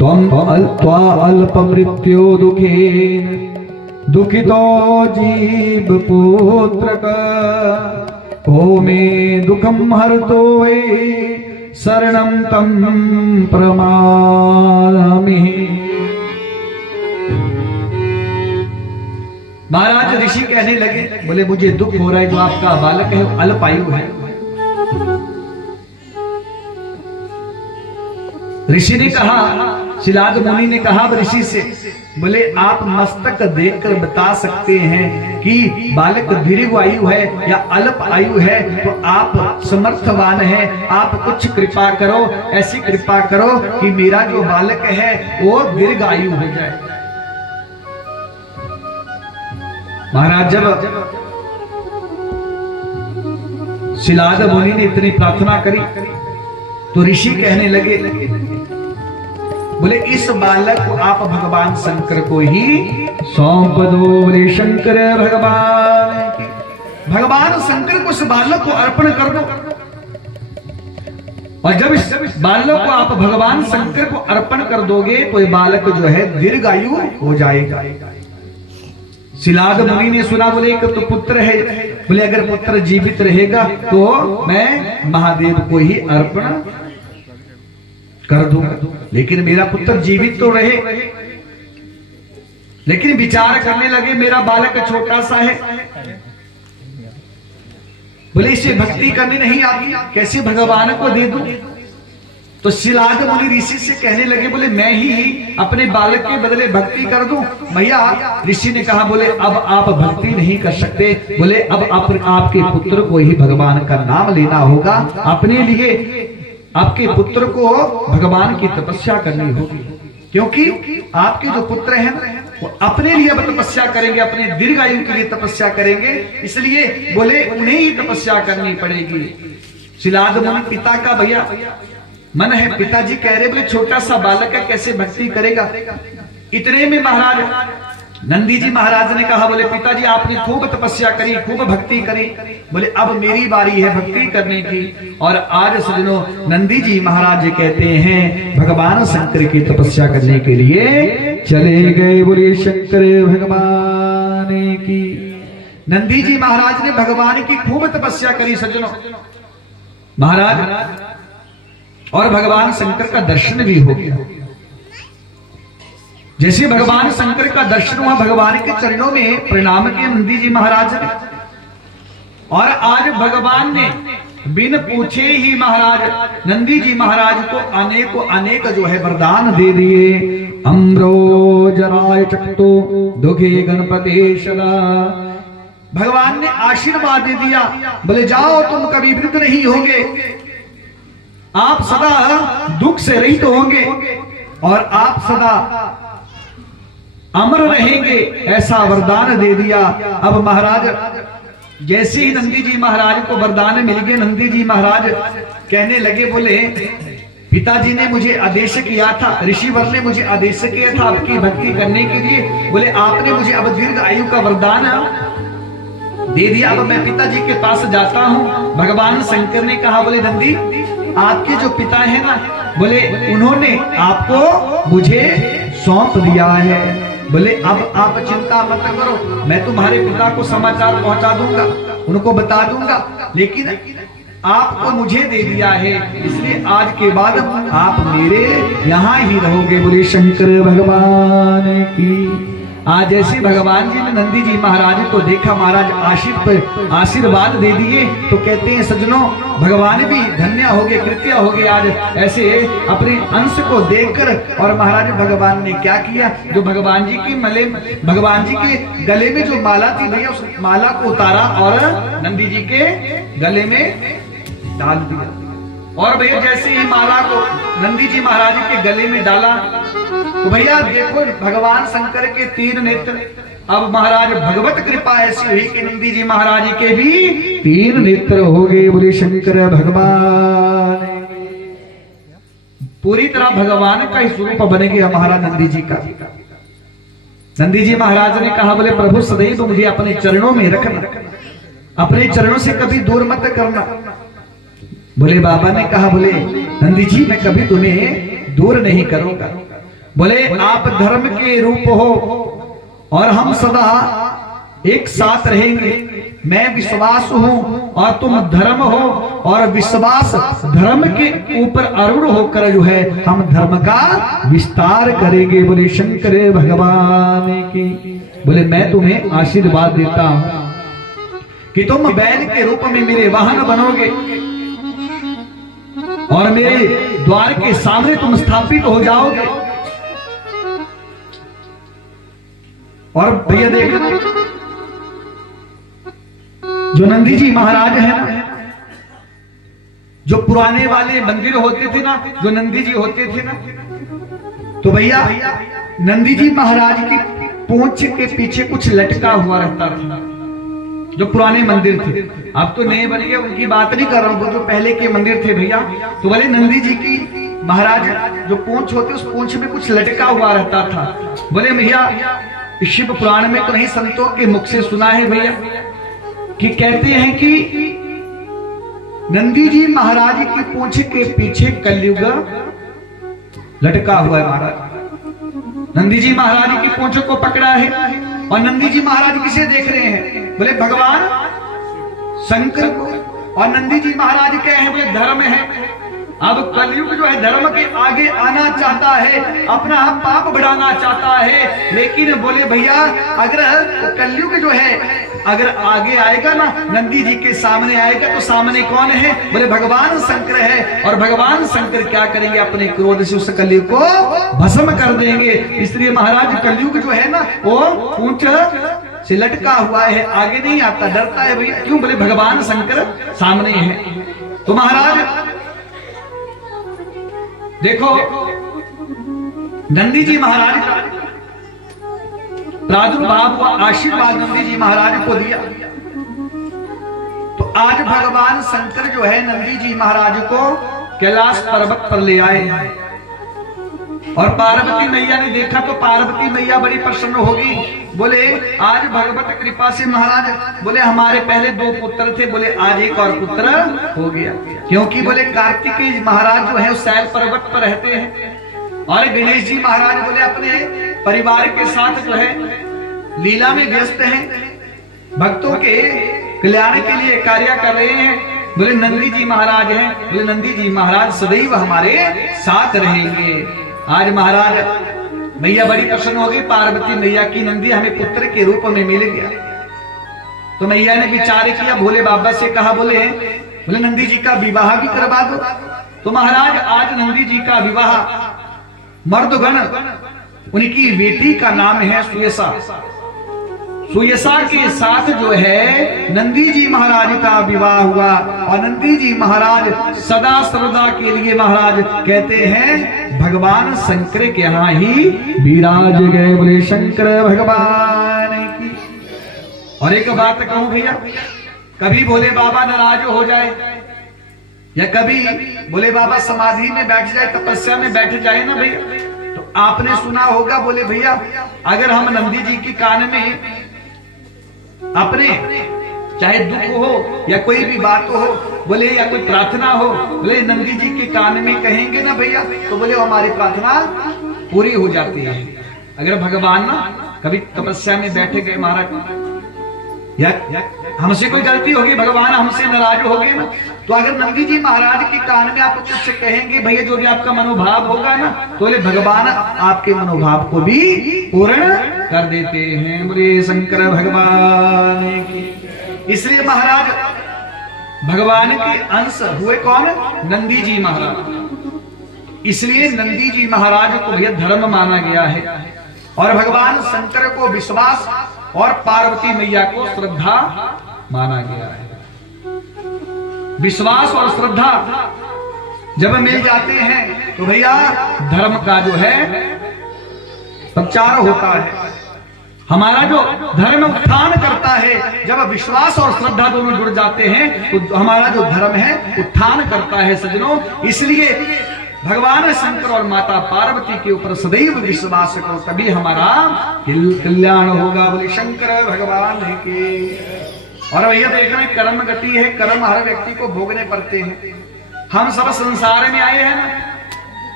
त्वा अल्प मृत्यु दुखे दुखितो जीव पुत्र को में दुखम हरतो शरणम तम प्रमामि। महाराज ऋषि कहने लगे, बोले मुझे दुख हो रहा है, जो आपका बालक है अल्पायु है। ऋषि ने कहा शिलाद मुनि ने कहा ऋषि से, बोले आप मस्तक देखकर बता सकते हैं कि बालक दीर्घ आयु है या अल्प आयु है, तो आप समर्थवान हैं, आप कुछ कृपा करो, ऐसी कृपा करो कि मेरा जो बालक है वो दीर्घ आयु हो जाए। महाराज जब शिलाद मुनि ने इतनी प्रार्थना करी तो ऋषि कहने लगे, बोले इस बालक को आप भगवान शंकर को ही सौंप दो। बोले शंकर भगवान की, भगवान शंकर को इस बालक को अर्पण कर दो। और जब इस बालक को आप भगवान शंकर को अर्पण कर दोगे तो ये बालक जो है दीर्घायु हो जाएगा। शिलाद मुनि ने सुना, बोले एक तो पुत्र है, बोले अगर पुत्र जीवित रहेगा तो मैं महादेव को ही अर्पण कर दूंगा, लेकिन मेरा पुत्र जीवित तो रहे। लेकिन विचार करने लगे मेरा बालक छोटा सा है, बोले इसे भक्ति करनी नहीं आती, कैसे भगवान को दे दूं। तो शिलाद मुनि ऋषि से कहने लगे, बोले मैं ही अपने बालक के बदले भक्ति कर दूं। भैया ऋषि ने कहा, बोले अब आप भक्ति नहीं कर सकते, बोले अब आपके पुत्र को ही भगवान का नाम लेना होगा, अपने लिए आपके पुत्र को भगवान की तपस्या करनी होगी, क्योंकि आपके जो पुत्र हैं वो अपने लिए तपस्या करेंगे, अपने दीर्घायु के लिए तपस्या करेंगे, इसलिए बोले उन्हें ही तपस्या करनी पड़ेगी। शिलाद मुनि पिता का भैया मन है, पिताजी कह रहे, बोले छोटा सा बालक है कैसे भक्ति करेगा। इतने में महाराज नंदी जी महाराज ने कहा, बोले पिताजी आपने खूब तपस्या करी, खूब भक्ति करी, बोले अब मेरी बारी है भक्ति करने की। और आज सजनों नंदी जी महाराज कहते हैं भगवान शंकर की तपस्या करने के लिए चले गए। बोले शंकर भगवान की। नंदी जी महाराज ने भगवान की खूब तपस्या करी सज्जनों महाराज, और भगवान शंकर का दर्शन भी हो गया। जैसे भगवान शंकर का दर्शन हुआ, भगवान के चरणों में प्रणाम किया नंदी जी महाराज ने, और आज भगवान ने बिन पूछे ही महाराज नंदी जी महाराज को अनेक जो है वरदान दे दिए। अम्रोजराय चक्तो दुखे गणपतेशला, भगवान ने आशीर्वाद दे दिया, बोले जाओ तुम कभी वृद्ध नहीं होगे, आप सदा दुख से रहित होंगे और आप सदा अमर रहेंगे, ऐसा वरदान दे दिया। अब महाराज जैसे ही नंदी जी महाराज को वरदान मिल गए, नंदी जी महाराज कहने लगे, बोले पिताजी ने मुझे आदेश किया था, ऋषिवर ने मुझे आदेश किया था आपकी भक्ति करने के लिए, बोले आपने मुझे अब दीर्घ आयु का वरदान दे दिया, अब मैं पिताजी के पास जाता हूँ। भगवान शंकर ने कहा, बोले नंदी आपके जो पिता है ना, बोले उन्होंने आपको मुझे सौंप दिया है, बोले अब आप चिंता मत करो, मैं तुम्हारे पिता को समाचार पहुंचा दूंगा, उनको बता दूंगा, लेकिन आपको मुझे दे दिया है, इसलिए आज के बाद आप मेरे यहाँ ही रहोगे। बोले शंकर भगवान की। आज जैसे भगवान जी ने नंदी जी महाराज को देखा, महाराज आशीर्वाद दे दिए, तो कहते हैं सज्जनों भगवान भी धन्य हो गए, कृत्य हो गए आज ऐसे अपने अंश को देखकर। और महाराज भगवान ने क्या किया, जो भगवान जी के गले में जो माला थी भैया, उस माला को उतारा और नंदी जी के गले में डाल दिया। और भैया जैसे ही माला को नंदी जी महाराज के गले में डाला, तो भैया देखो भगवान शंकर के 3 नेत्र। अब महाराज भगवत कृपा ऐसी हुई कि नंदी जी महाराज के भी 3 नेत्र हो गए। बोले शंकर भगवान, पूरी तरह भगवान का ही स्वरूप बन गया महाराज नंदी जी का। नंदी जी महाराज ने कहा, बोले प्रभु सदैव मुझे अपने चरणों में रखना, अपने चरणों से कभी दूर मत करना। बोले बाबा ने कहा, बोले नंदी जी मैं कभी तुम्हें दूर नहीं करूंगा, बोले आप धर्म के रूप हो और हम सदा एक साथ रहेंगे, मैं विश्वास हूं और तुम धर्म हो, और विश्वास धर्म के ऊपर अरूढ़ होकर जो है हम धर्म का विस्तार करेंगे। बोले शंकर भगवान की। बोले मैं तुम्हें आशीर्वाद देता हूं कि तुम बैल के रूप में मेरे वाहन बनोगे और मेरे द्वार के सामने तुम स्थापित हो जाओगे, और भैया देखना, जो नंदी जी महाराज है ना, जो पुराने वाले मंदिर होते थे ना, जो नंदी जी होते थे ना, तो भैया नंदी जी महाराज की पूंछ के पीछे कुछ लटका हुआ रहता था। जो पुराने मंदिर थे, अब तो नए बन गए, उनकी बात नहीं कर रहा हूं, जो पहले के मंदिर थे भैया, तो बोले नंदी जी की महाराज जो पूंछ होती, उस पूंछ में कुछ लटका हुआ रहता था। बोले भैया शिव पुराण में तो नहीं, संतों के मुख से सुना है भैया कि कहते हैं कि नंदी जी महाराज की पूंछ के पीछे कलयुग लटका हुआ है। महाराज नंदी जी महाराज की पूंछ को पकड़ा है, और नंदी जी महाराज किसे देख रहे हैं? बोले भगवान शंकर को। और नंदी जी महाराज क्या है? बोले धर्म है। अब कलयुग जो है धर्म के आगे आना चाहता है, अपना पाप बढ़ाना चाहता है, लेकिन बोले भैया अगर कलयुग जो है अगर आगे आएगा ना, नंदी जी के सामने आएगा, तो सामने कौन है? बोले भगवान शंकर है। और भगवान शंकर क्या करेंगे? अपने क्रोध से उस कलयुग को भस्म कर देंगे। इसलिए महाराज कलयुग जो है ना, वो पूंछ से लटका हुआ है, आगे नहीं आता, डरता है भैया। क्यों? बोले भगवान शंकर सामने है। तो महाराज देखो, नंदी जी महाराज का प्रादुर्भाव हुआ, आशीर्वाद नंदी जी महाराज को दिया। तो आज भगवान शंकर जो है नंदी जी महाराज को कैलाश पर्वत पर ले आए, और पार्वती मैया ने देखा तो पार्वती मैया बड़ी प्रसन्न होगी। बोले आज भगवत कृपा से महाराज, बोले हमारे पहले 2 पुत्र थे, बोले आज एक और पुत्र हो गया। क्योंकि बोले कार्तिकेय महाराज जो है उस शैल पर्वत पर रहते हैं, और गणेश जी महाराज बोले अपने परिवार के साथ जो है लीला में व्यस्त हैं, भक्तों के कल्याण के लिए कार्य कर रहे हैं। बोले नंदी जी महाराज हैं, बोले नंदी जी महाराज सदैव हमारे साथ रहेंगे। आज महाराज मैया बड़ी प्रसन्न हो गई, पार्वती मैया की नंदी हमें पुत्र के रूप में मिल गया। तो मैया ने विचार किया, भोले बाबा से कहा, बोले नंदी जी का विवाह भी करवा दो। तो महाराज आज नंदी जी का विवाह मर्दगण, उनकी बेटी का नाम है सुयसा, सुयसा के साथ जो है नंदी जी महाराज का विवाह हुआ। और नंदी जी महाराज सदा सर्वदा के लिए महाराज कहते हैं भगवान शंकर के यहाँ ही विराज गए। बोले शंकर भगवान की। और एक बात कहूं भैया, कभी भोले बाबा नाराज हो जाए, या कभी भोले बाबा समाधि में बैठ जाए, तपस्या में बैठ जाए ना भैया, तो आपने सुना होगा, बोले भैया अगर हम नंदी जी की कान में अपने चाहे दुख हो या कोई भी बात हो, बोले या कोई प्रार्थना हो, बोले नंदी जी के कान में कहेंगे ना भैया, तो बोले हमारी प्रार्थना पूरी हो जाती है। अगर भगवान ना कभी तपस्या में बैठे गए महाराज, या हमसे कोई गलती होगी, भगवान हमसे नाराज हो गए ना, तो अगर नंदी जी महाराज के कान में आप कुछ कहेंगे भैया, जो भी आपका मनोभाव होगा ना, तो बोले भगवान आपके मनोभाव को भी पूर्ण कर देते हैं। बोले शंकर भगवान की। इसलिए महाराज भगवान के अंश हुए कौन? नंदी जी महाराज। इसलिए नंदी जी महाराज को भैया धर्म माना गया है, और भगवान शंकर को विश्वास और पार्वती मैया को श्रद्धा माना गया है। विश्वास और श्रद्धा जब मिल जाते हैं तो भैया धर्म का जो है प्रचार होता है। हमारा जो धर्म उत्थान करता है, जब विश्वास और श्रद्धा दोनों जुड़ जाते हैं तो हमारा जो धर्म है उत्थान करता है सज्जनों। इसलिए भगवान शंकर और माता पार्वती के ऊपर सदैव विश्वास करो, तभी हमारा कल्याण होगा। बोले शंकर भगवान के। और भैया देख रहे हैं कर्म गति है, कर्म हर व्यक्ति को भोगने पड़ते हैं। हम सब संसार में आए हैं ना,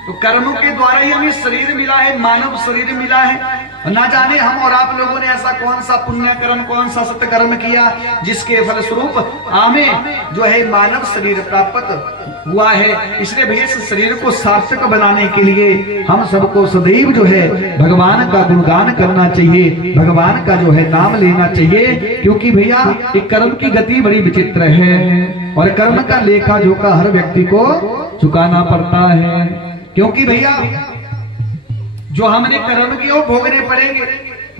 तो कर्मों के द्वारा ही हमें शरीर मिला है, मानव शरीर मिला है। ना जाने हम और आप लोगों ने ऐसा कौन सा पुण्य कर्म, कौन सा सत्कर्म किया जिसके फलस्वरूप हमें जो है मानव शरीर प्राप्त हुआ है। इसलिए भैया इस शरीर को सार्थक बनाने के लिए हम सबको सदैव जो है भगवान का गुणगान करना चाहिए, भगवान का जो है नाम लेना चाहिए। क्योंकि भैया एक कर्म की गति बड़ी विचित्र है, और कर्म का लेखा जोखा हर व्यक्ति को चुकाना पड़ता है। क्योंकि भैया जो हमने कर्म किया वो भोगने पड़ेंगे।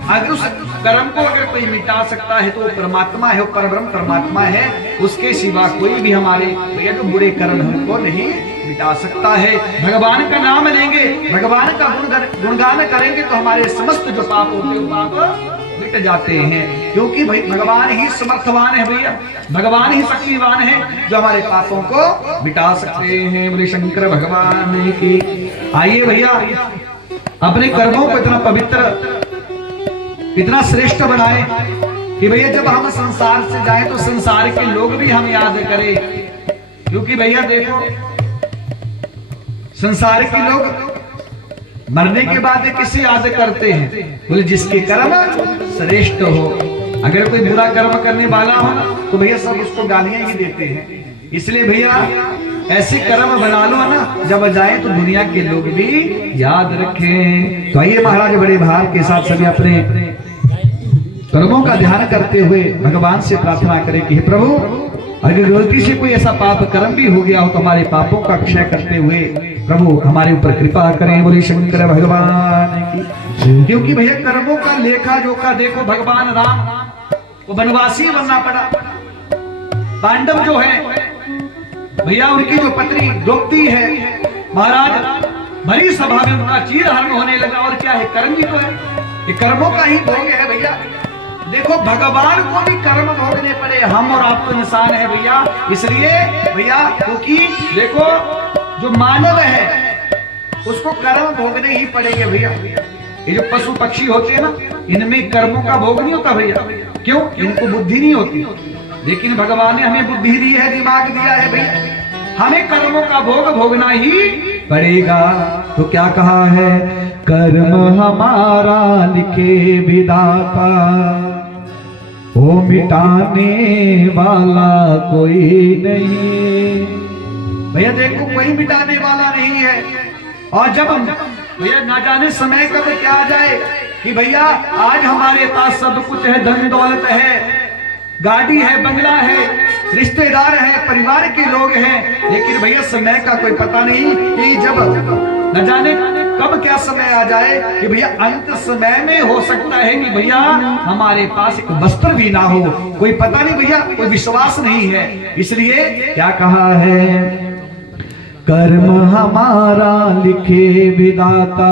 अगर उस कर्म को अगर कोई मिटा सकता है तो वो परमात्मा है, वो परब्रह्म परमात्मा है। उसके सिवा कोई भी हमारे भैया जो बुरे कर्म है उनको नहीं मिटा सकता है। भगवान का नाम लेंगे, भगवान का गुणगान करेंगे तो हमारे समस्त जो पाप होते हैं पाप मिट जाते हैं, क्योंकि भाई भगवान ही समर्थवान है भैया, भगवान ही शक्तिवान है जो हमारे पापों को मिटा सकते हैं। बोले शंकर भगवान की। आइए भैया अपने कर्मों को इतना पवित्र इतना श्रेष्ठ बनाए कि भैया जब हम संसार से जाएं तो संसार के लोग भी हम याद करें, क्योंकि भैया देखो संसार के लोग मरने के बाद किसे याद करते हैं? बोले जिसके कर्म श्रेष्ठ हो। अगर कोई बुरा कर्म करने वाला हो तो भैया सब उसको गालियां ही देते हैं। इसलिए भैया ऐसे कर्म बना लो ना जब जाए तो दुनिया के लोग भी याद रखें। तो आइए महाराज बड़े भाव के साथ सभी अपने कर्मों का ध्यान करते हुए भगवान से प्रार्थना करें कि हे प्रभु अगर गलती से कोई ऐसा पाप कर्म भी हो गया हो तो हमारे पापों का क्षय करते हुए प्रभु हमारे ऊपर कृपा करें। बोले शंकर भगवान की। क्योंकि भैया कर्मों का लेखा जोखा देखो, भगवान राम वो वनवासी बनना पड़ा। पांडव जो है भैया उनकी जो पत्नी द्रौपदी है महाराज भरी सभा में उनका चीरहरण होने लगा। और क्या है? कर्म ही तो है, ये कर्मों का ही भोग है भैया। देखो भगवान को भी कर्म भोगने पड़े, हम और आप तो इंसान है भैया। इसलिए भैया क्योंकि देखो जो मानव है उसको कर्म भोगने ही पड़ेंगे भैया। ये जो पशु पक्षी होते हैं ना इनमें कर्मों का भोग नहीं होता भैया। क्यों? इनको बुद्धि नहीं होती, लेकिन भगवान ने हमें बुद्धि दी है, दिमाग दिया है भैया। हमें कर्मों का भोग भोगना ही पड़ेगा। तो क्या कहा है? कर्म हमारा लिखे विधाता, वो मिटाने वाला कोई नहीं। भैया देखो कोई मिटाने वाला नहीं है। और जब हम भैया ना जाने समय कब क्या आ जाए कि भैया आज हमारे पास सब कुछ है, धन दौलत है, गाड़ी है, बंगला है, रिश्तेदार है, परिवार के लोग हैं, लेकिन भैया समय का कोई पता नहीं कि जब न जाने कब क्या समय आ जाए कि भैया अंत समय में हो सकता है कि भैया हमारे पास एक वस्त्र भी ना हो। कोई पता नहीं भैया, कोई विश्वास नहीं है। इसलिए क्या कहा है? कर्म हमारा लिखे विधाता,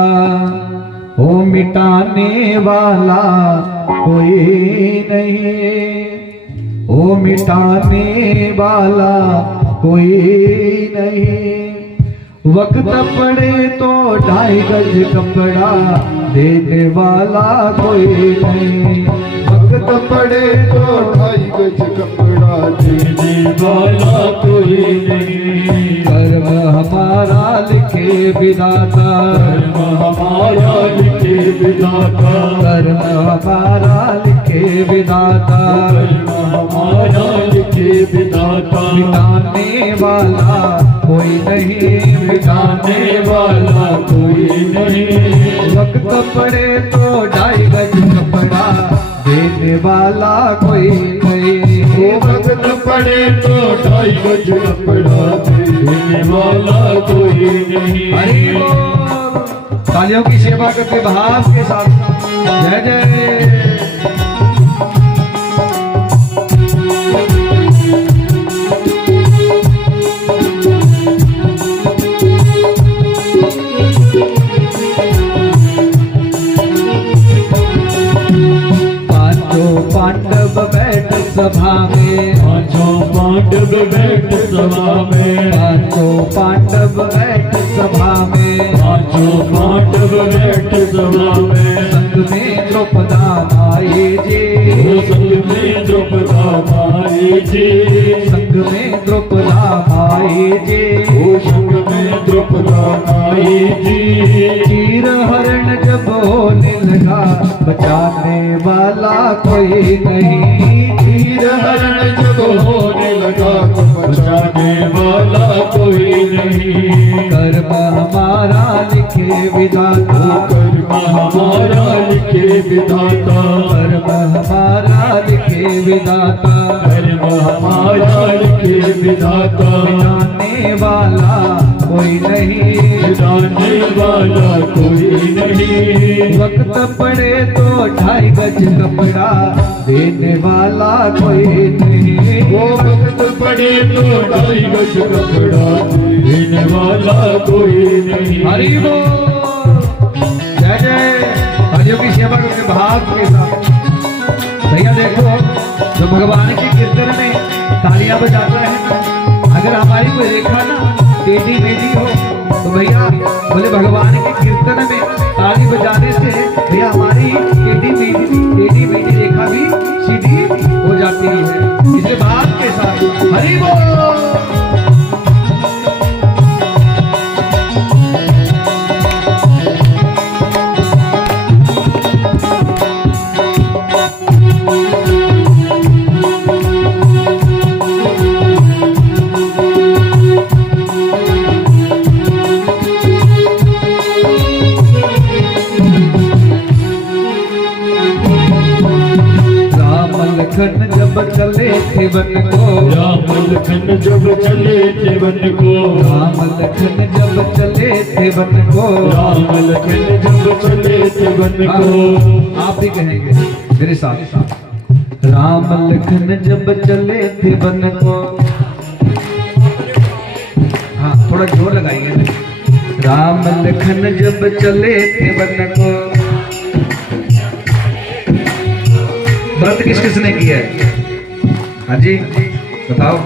वो मिटाने वाला कोई नहीं, वो मिटाने वाला कोई नहीं। वक्त पड़े तो 2.5 गज कपड़ा देने वाला कोई नहीं। वक्त पड़े तो 2.5 गज कपड़ा देने वाला कोई नहीं। कर्म हमारा लिखे विधाता, कर्म हमारा लिखे विधाता, कर्म हमारा लिखे विधाता, कर्म हमारा लिखे विधाता। मिटाने वाला कोई नहीं, मिटाने वाला कोई नहीं। वक्त पड़े तो 2.5 गज कपड़ा देने वाला कोई नहीं। वक्त पड़े तो 2.5 गज कपड़ा देने वाला कोई नहीं। हरि बोल। तालियों की सेवा करके भाव के साथ जय जय। पांडव बैठ सभा में, पांचों पांडव बैठ सभा में, पांचों पांडव बैठ सभा में, पांचों पांडव बैठ सभा में। संग में द्रौपदा माई जी, संग में द्रौपदा माई जी, संग में द्रौपदा माई जी, संग में द्रौपदा माई जी। चीर हरण जब होने लगा बचाने वाला कोई नहीं। चीर हरण जब होने लगा बचाने वाला कोई नहीं। कर्म हमारा लिखे विधाता, कर्म हमारा लिखे विधाता, कर्म हमारा लिखे विधाता, कर्म हमारा लिखे विधाता। मिटाने वाला कोई नहीं, मिटाने वाला वाला कोई नहीं। वक्त पड़े तो 2.5 गज कपड़ा देने वाला कोई नहीं। वो वक्त पड़े तो 2.5 गज कपड़ा देने वाला कोई नहीं। हरि बोल, जय जय। हरियों की सेवा के भाव के साथ भैया देखो, जो भगवान के कीर्तन में तालियां बजाता है ना, अगर हमारी कोई रेखा ना टेढ़ी मेढ़ी हो तो भैया बोले भगवान के कीर्तन में ताली बजाने से भैया हमारी टेढ़ी मेढ़ी रेखा भी सीधी हो जाती है। इसे बात के साथ हरि बोल। लखन जब चले थे वन को, राम लखन जब चले थे वन को, राम लखन जब चले थे वन को, राम लखन जब चले थे वन को। आप भी कहेंगे मेरे साथ, राम लखन जब चले थे वन को। हाँ थोड़ा जोर लगाइए। राम लखन जब चले थे वन को। व्रत किस किसने किया है? हाँ जी बताओ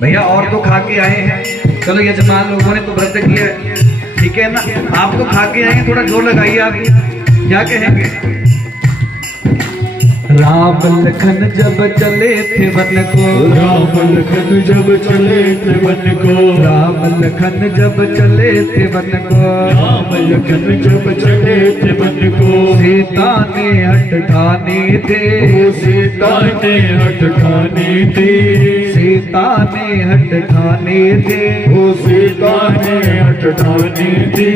भैया। और तो खा के आए हैं, चलो यजमान लोगों ने तो व्रत किया, ठीक है ना। आप तो खा के आए हैं, थोड़ा जोर लगाइए। आप क्या कहेंगे? राम लखन जब चले थे वन को, राम लखन जब चले थे वन को, राम लखन जब चले थे वन को, राम लखन जब चले थे वन को। सीता ने हट ठाने थे, सीता ने हट ठाने थे, सीता ने हट ठाने थे, वो सीता ने हट ठाने थे।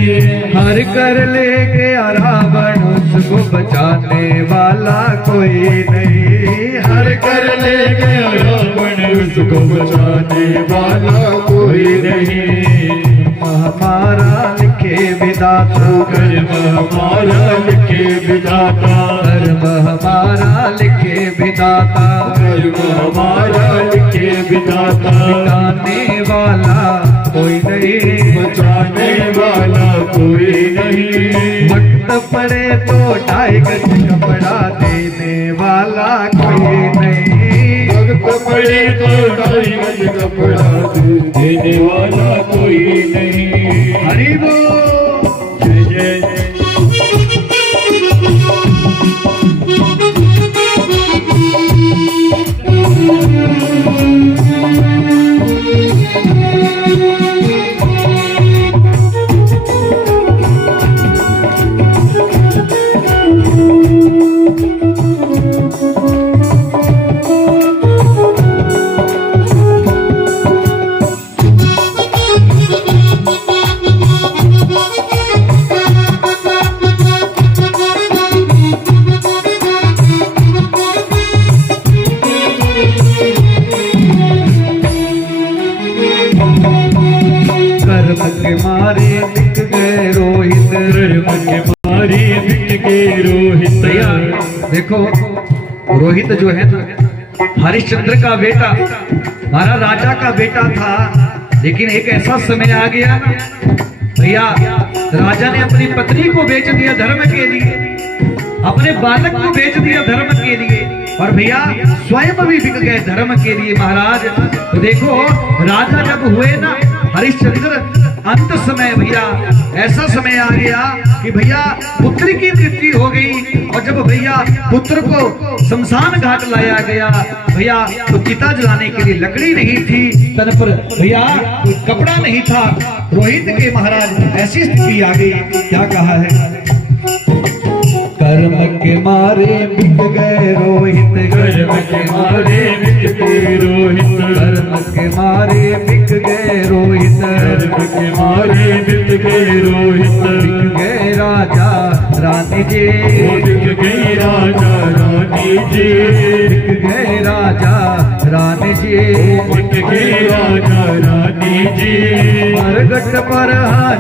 हर कर ले गया रावण, उसको बचाने वाला कोई नहीं। हर कर ले गया रावण, उसको बचाने वाला कोई नहीं। हमारा लिखे विधाता, कर्म हमारा लिखे विधाता, कर्म हमारा लिखे विधाता, कर्म हमारा लिखे विधाता। मिटाने वाला कोई नहीं, बचाने वाला कोई नहीं। वक्त पड़े तो 2.5 गज कपड़ा देने वाला कोई नहीं। वक्त पड़े तो 2.5 गज कपड़ा देने वाला कोई नहीं। हरि बोल, जय जय। कर्म के मारे बिक गए रोहित, कर्म के मारे बिक गए रोहित। भैया देखो, रोहित जो है ना हरिश्चंद्र का बेटा, हमारा राजा का बेटा था। लेकिन एक ऐसा समय आ गया ना भैया, राजा ने अपनी पत्नी को बेच दिया धर्म के लिए, अपने बालक को बेच दिया धर्म के लिए, और भैया स्वयं भी बिक गए धर्म के लिए महाराज। तो देखो राजा जब हुए ना हरिश्चंद्र, अंत समय भैया ऐसा समय आ गया कि भैया पुत्र की मृत्यु हो गई। और जब भैया पुत्र को शमशान घाट लाया गया भैया, तो चिता जलाने के लिए लकड़ी नहीं थी, तन पर भैया कोई कपड़ा नहीं था। रोहित के महाराज ऐसी स्थिति आ गई, क्या कहा है? कर्म के मारे बिक गए रोहित, कर्म के मारे बिक गए रोहित, कर्म के मारे बिक गए रोहित, कर्म के मारे बिक गए रोहित। बिक गए राजा रानी जी, बिक गई राजा रानी जी, बिक गए राजा रानी जी, बिक गई राजा रानी जी। मर घट पर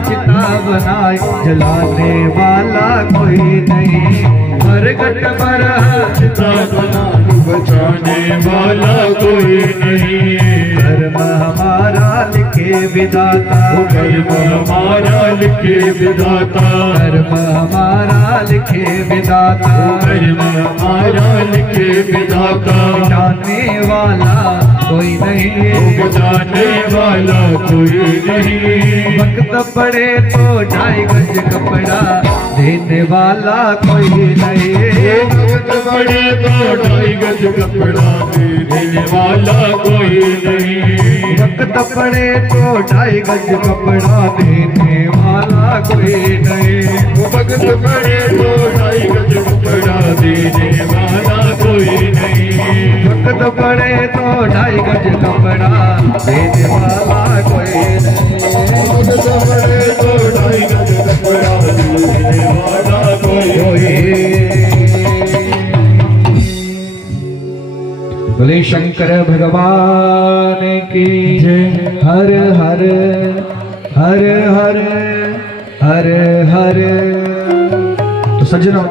चिता बनाए जलाने वाला कोई नहीं। हर घट पर चिता बनाए बचाने वाला कोई नहीं। धर्म हमारा लिखे विधाता, धर्म हमारा लिखे विधाता, धर्म हमारा लिखे विधाता, धर्म हमारा लिखे विधाता। जाने वाला कोई नहीं, बचाने वाला कोई नहीं। वक्त पड़े तो ढाई गज कपड़ा देने वाला कोई नहीं। वक्त पड़े तो ढाई गज कपड़ा देने वाला कोई नहीं। वक्त पड़े तो ढाई गज कपड़ा देने वाला कोई नहीं। वक्त पड़े तो ढाई गज कपड़ा देने वाला कोई नहीं। वक्त पड़े तो ढाई गज कपड़ा देने वाला कोई नहीं। वक्त पड़े तो ढाई गज कपड़ा देने वाला कोई बोले शंकर भगवान की जय। हर हर हर हर हर हर। तो सज्जनों,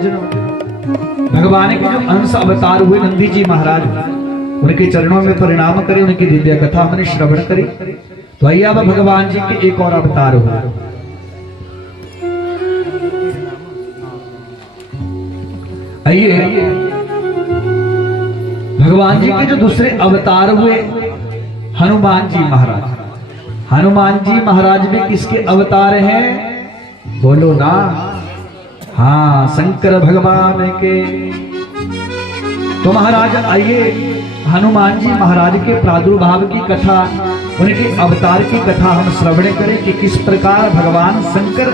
भगवान के जो अंश अवतार हुए नंदी जी महाराज, उनके चरणों में परिणाम करें, उनकी दिव्य कथा हमने श्रवण करी। तो आइए अब भगवान जी के एक और अवतार हुए। आइए भगवान जी के जो दूसरे अवतार हुए हनुमान जी महाराज। हनुमान जी महाराज भी किसके अवतार हैं? बोलो ना। हाँ, शंकर भगवान के। तो महाराज आइए हनुमान जी महाराज के प्रादुर्भाव की कथा, उनके अवतार की कथा हम श्रवण करें कि किस प्रकार भगवान शंकर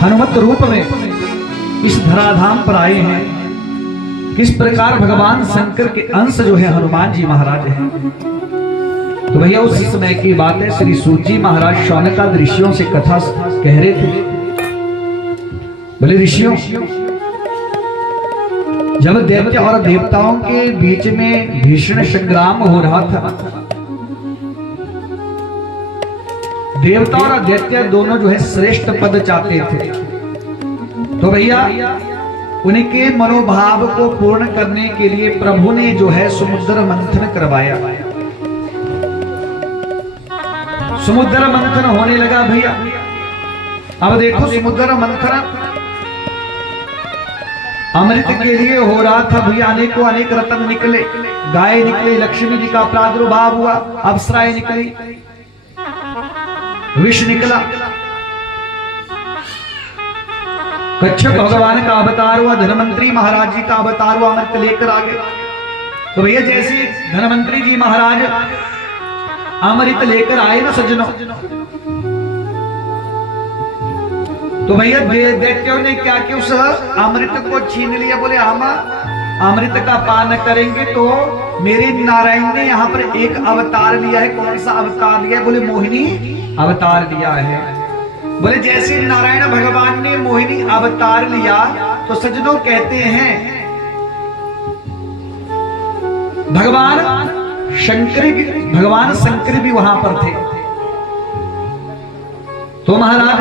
हनुमत रूप में इस धराधाम पर आए हैं। किस प्रकार भगवान शंकर के अंश जो है हनुमान जी महाराज हैं। तो भैया उस समय की बात है, श्री सूत जी महाराज शौनकाद ऋषियों से कथा कह रहे थे। बोले ऋषियों, जब दैत्य और देवताओं के बीच में भीषण संग्राम हो रहा था, देवता और दैत्य दोनों जो है श्रेष्ठ पद चाहते थे। तो भैया उनके मनोभाव को पूर्ण करने के लिए प्रभु ने जो है समुद्र मंथन करवाया। समुद्र मंथन होने लगा भैया। अब देखो समुद्र मंथन अमृत के लिए हो रहा था भैया। अनेकों अनेक रत्न निकले, गाय निकली, लक्ष्मी जी का प्रादुर्भाव हुआ, अप्सराएं निकली, विष निकला, कच्छप भगवान का अवतार हुआ, धनवंतरी महाराज जी का अवतार हुआ, अमृत लेकर आ गए। तो भैया जैसे धनवंतरी जी महाराज अमृत लेकर आए ना सज्जनों, तो भैया दैत्यों ने क्या किया, उस अमृत को छीन लिया। बोले हम अमृत का पान करेंगे तो मेरे नारायण ने यहाँ पर एक अवतार लिया है। कौन सा अवतार लिया है? बोले मोहिनी अवतार लिया है। बोले जैसे नारायण भगवान ने मोहिनी अवतार लिया तो सज्जनों कहते हैं भगवान शंकर भी वहां पर थे। तो महाराज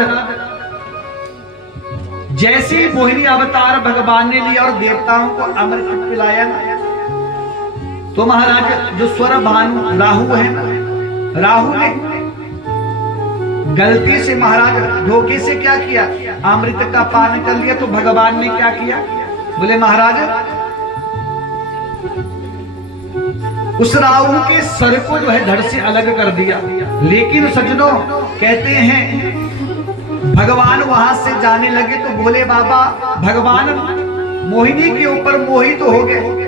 जैसे मोहिनी अवतार भगवान ने लिया और देवताओं को अमृत पिलाया, तो महाराज जो स्वर भानु राहु है ना, राहु ने गलती से महाराज धोखे से क्या किया, अमृत का पान कर लिया। तो भगवान ने क्या किया? बोले महाराज उस राहु के सर को जो है धड़ से अलग कर दिया। लेकिन सज्जनों कहते हैं भगवान वहां से जाने लगे तो बोले बाबा भगवान मोहिनी के ऊपर मोहित हो गए।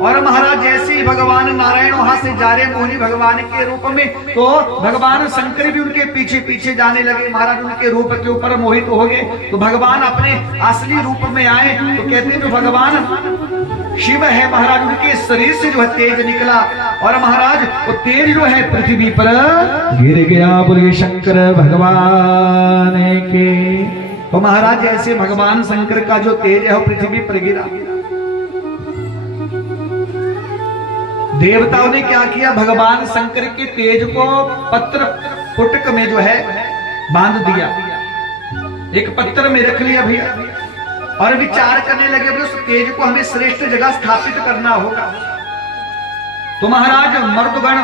और महाराज जैसे ही भगवान नारायण वहां से जा रहे मोहिनी भगवान के रूप में, तो भगवान शंकर भी उनके पीछे पीछे जाने लगे। महाराज उनके रूप के ऊपर मोहित हो गए। तो भगवान अपने असली रूप में आए तो कहते हैं जो भगवान शिव है महाराज, उनके शरीर से जो है तेज निकला और महाराज वो तेज जो है पृथ्वी पर गिर गया। बोले शंकर भगवान के। तो महाराज जैसे भगवान शंकर का जो तेज है वो पृथ्वी पर गिरा, देवताओं ने क्या किया, भगवान शंकर के तेज को पत्र पुटक में जो है बांध दिया, एक पत्थर में रख लिया भैया, और विचार करने लगे उस तेज को हमें श्रेष्ठ जगह स्थापित करना होगा। तो महाराज मर्दगण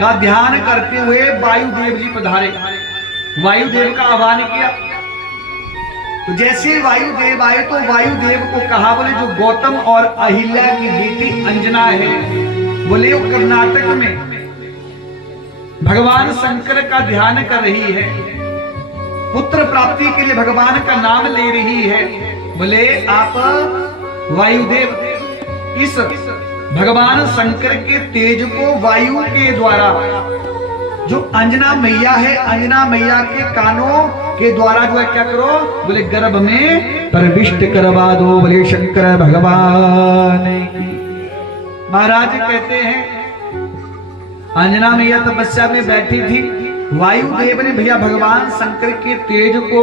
का ध्यान करते हुए वायुदेव जी पधारे, वायुदेव का आह्वान किया। तो जैसे वायुदेव आए तो वायुदेव को कहा, बोले जो गौतम और अहिल्या की बेटी अंजना है, बोले वो कर्नाटक में भगवान शंकर का ध्यान कर रही है, पुत्र प्राप्ति के लिए भगवान का नाम ले रही है। बोले आप वायुदेव इस भगवान शंकर के तेज को वायु के द्वारा, जो अंजना मैया है, अंजना मैया के कानों के द्वारा जो है क्या करो, बोले गर्भ में प्रविष्ट करवा दो, बोले शंकर भगवान की। महाराज कहते हैं अंजना मैया तपस्या में बैठी थी, वायुदेव ने भैया भगवान शंकर के तेज को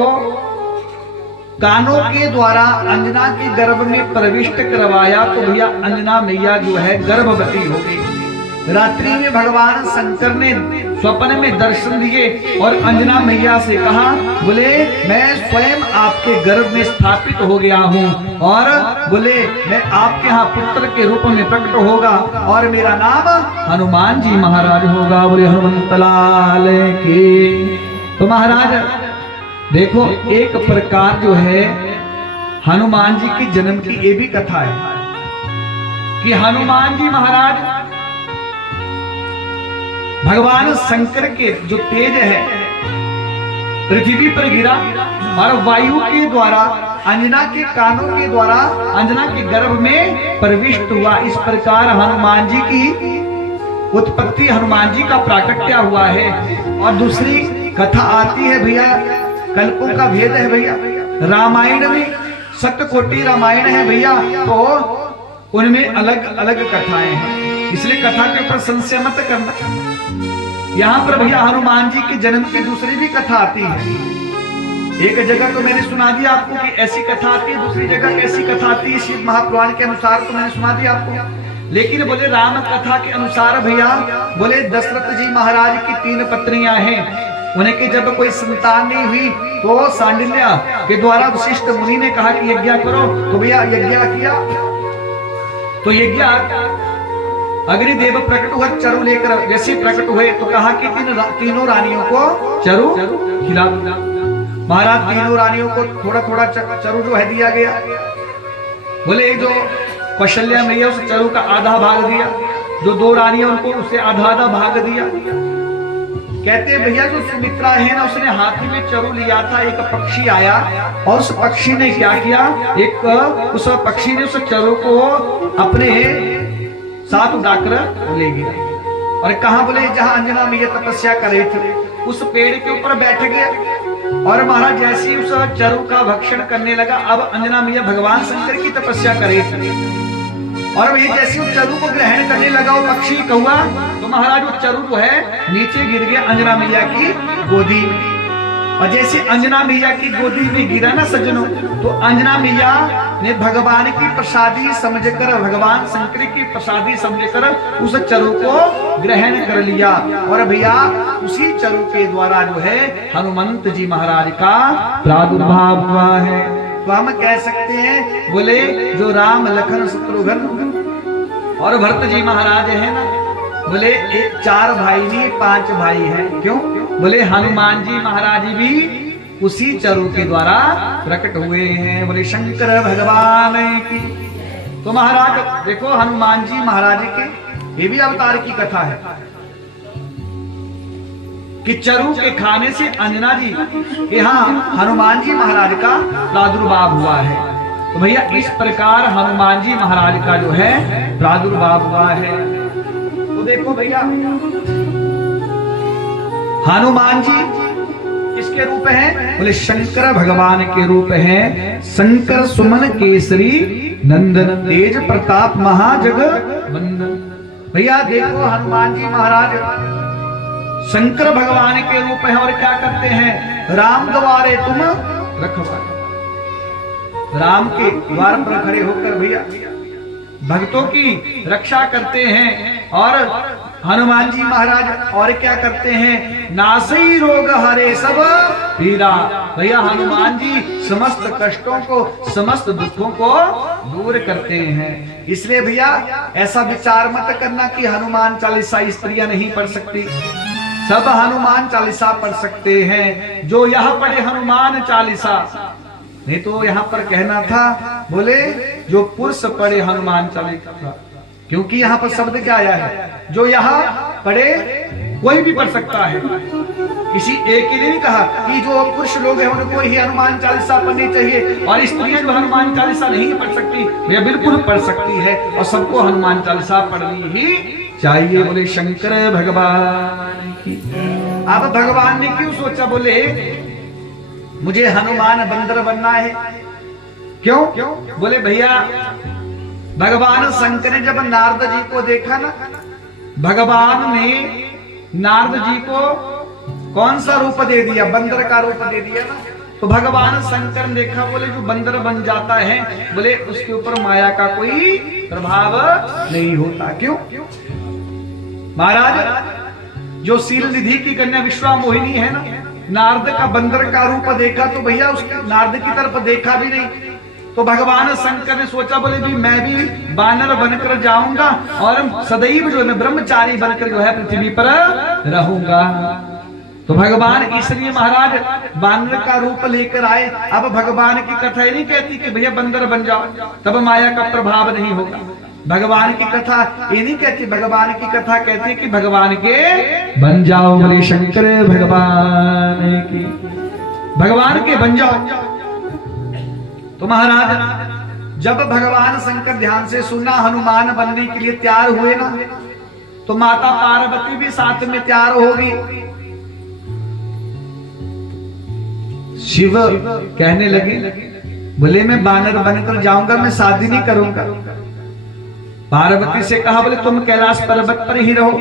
कानों के द्वारा अंजना के गर्भ में प्रविष्ट करवाया, तो भैया अंजना मैया जो है गर्भवती हो गई। रात्रि में भगवान शंकर ने स्वप्न में दर्शन दिए और अंजना मैया से कहा, बोले मैं स्वयं आपके गर्भ में स्थापित हो गया हूँ, और बोले मैं आपके यहाँ पुत्र के रूप में प्रकट होगा और मेरा नाम हनुमान जी महाराज होगा, बोले हनुमंत लाल की। तो महाराज देखो एक प्रकार जो है हनुमान जी के जन्म की ये भी कथा है कि हनुमान जी महाराज भगवान शंकर के जो तेज है पृथ्वी पर गिरा और वायु के द्वारा अंजना के कानों के द्वारा अंजना के गर्भ में प्रविष्ट हुआ। इस प्रकार हनुमान जी की उत्पत्ति, हनुमान जी का प्राकट्य हुआ है। और दूसरी कथा आती है भैया, कल्पों का भेद है भैया, रामायण में सप्तकोटि रामायण है भैया, तो उनमें अलग अलग कथाएं हैं, इसलिए कथा के ऊपर संशय मत करना। यहाँ पर भैया हनुमान जी के जन्म की दूसरी भी कथा आती है। एक जगह तो मैंने सुना दिया आपको कि ऐसी कथा आती है, दूसरी जगह कैसी कथा आती है शिव महापुराण के अनुसार तो मैंने सुना दिया आपको। लेकिन बोले राम कथा के अनुसार भैया, बोले दशरथ जी महाराज की 3 पत्नियां हैं, उनके जब कोई संतान नहीं हुई तो सांडिल्य के द्वारा वशिष्ठ मुनि ने कहा कि यज्ञ करो, तो भैया यज्ञ किया। तो यज्ञ अग्निदेव प्रकट हुआ चरु लेकर, जैसे प्रकट हुए तो कहा कि तीनों रानियों को चरु खिला। महाराज तीनों रानियों को थोड़ा थोड़ा चरु जो है दिया गया। बोले जो कौशल्या मैया उस चरु का आधा भाग दिया, जो 2 रानियां उनको उससे आधा आधा भाग दिया। कहते भैया जो सुमित्रा है ना, उसने हाथी में चरु लिया था, एक पक्षी आया और उस पक्षी ने क्या किया, उस पक्षी ने उस चरु को अपने साथ उड़ाकर ले गया और कहा, बोले जहां अंजना मैया तपस्या कर रहे थे उस पेड़ के ऊपर बैठ गया। और महाराज जैसे उस चरु का भक्षण करने लगा, अब अंजना मैया भगवान शंकर की तपस्या कर रही थी और वही जैसे उस चरु को ग्रहण करने लगा वो पक्षी कौआ, तो महाराज वो चरु जो है नीचे गिर गया अंजना मैया की गोदी में। और जैसे अंजना मैया की गोदी में गिरा ना सज्जनों, तो अंजना मैया ने भगवान की प्रसादी समझकर, भगवान शंकर की प्रसादी समझकर उस चरु को ग्रहण कर लिया। और भैया उसी चरु के द्वारा जो है हनुमंत जी महाराज का प्रादुर्भाव हुआ है। तो हम कह सकते हैं, बोले जो राम लखन शत्रुघ्न और भरत जी महाराज है ना, बोले 4 भाई नहीं 5 भाई हैं। क्यों? बोले हनुमान जी महाराज भी उसी चरु के द्वारा प्रकट हुए हैं, बोले शंकर भगवान की। तो महाराज देखो हनुमान जी महाराज के ये भी अवतार की कथा है कि चरु के खाने से अंजना जी के यहाँ हनुमान जी महाराज का प्रादुर्भाव हुआ है। तो भैया इस प्रकार हनुमान जी महाराज का जो है प्रादुर्भाव हुआ है। तो देखो भैया हनुमान जी किसके रूप हैं? बोले शंकर भगवान के रूप हैं। शंकर सुमन केसरी नंदन, तेज प्रताप महाजग वंदन। भैया देखो हनुमान जी महाराज शंकर भगवान के रूप हैं और क्या करते हैं? राम द्वारे तुम रखवारे, राम के द्वार पर खड़े होकर भैया भक्तों की रक्षा करते हैं और हनुमान जी महाराज और क्या करते हैं, नासई रोग हरे सब पीड़ा। भैया हनुमान जी समस्त कष्टों को, समस्त दुखों को दूर करते हैं। इसलिए भैया ऐसा विचार मत करना कि हनुमान चालीसा स्त्रियां नहीं पढ़ सकती, सब हनुमान चालीसा पढ़ सकते हैं। जो यह पढ़े हनुमान चालीसा, नहीं तो यहाँ पर कहना था बोले जो पुरुष पढ़े हनुमान चालीसा, क्योंकि यहाँ पर शब्द क्या आया है, जो यहाँ पढ़े कोई भी पढ़ सकता है, किसी एक के लिए नहीं कहा कि जो पुरुष लोग हैं उनको ही हनुमान चालीसा पढ़नी चाहिए और स्त्रियां जो हनुमान चालीसा नहीं पढ़ सकती, वे बिल्कुल पढ़ सकती है और सबको हनुमान चालीसा पढ़नी ही चाहिए। बोले शंकर भगवान की। अब भगवान ने क्यों सोचा, बोले मुझे हनुमान बंदर बनना है। क्यों? बोले भैया भगवान शंकर ने जब नारद जी को देखा ना, भगवान ने नारद जी को कौन सा रूप दे दिया, बंदर का रूप दे दिया ना। तो भगवान शंकर ने देखा, बोले जो बंदर बन जाता है बोले उसके ऊपर माया का कोई प्रभाव नहीं होता। क्यों? महाराज जो शील निधि की कन्या विश्वा मोहिनी है ना, नारद का बंदर का रूप देखा तो भैया उस नारद की तरफ देखा भी नहीं। तो भगवान शंकर ने सोचा बोले भी मैं भी बानर बनकर जाऊंगा और सदैव जो है ब्रह्मचारी बनकर जो है पृथ्वी पर रहूंगा। तो भगवान इसलिए महाराज बानर का रूप लेकर आए। अब भगवान की कथा ही नहीं कहती कि भैया बंदर बन जाओ तब माया का प्रभाव नहीं होगा। भगवान की कथा ये नहीं कहती, भगवान की कथा कहती है कि भगवान के बन जाओ। बोले शंकर भगवान की, भगवान के बन जाओ। तो महाराज जब भगवान शंकर ध्यान से सुना हनुमान बनने के लिए तैयार हुए ना, तो माता पार्वती भी साथ में तैयार हो गई। शिव कहने लगे बोले मैं बानर बनकर जाऊंगा, मैं शादी नहीं करूंगा। पार्वती से कहा बोले तुम कैलाश पर्वत पर ही रहो।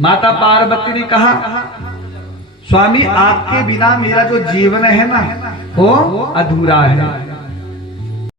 माता पार्वती ने कहा स्वामी आपके बिना मेरा जो जीवन है ना वो अधूरा है।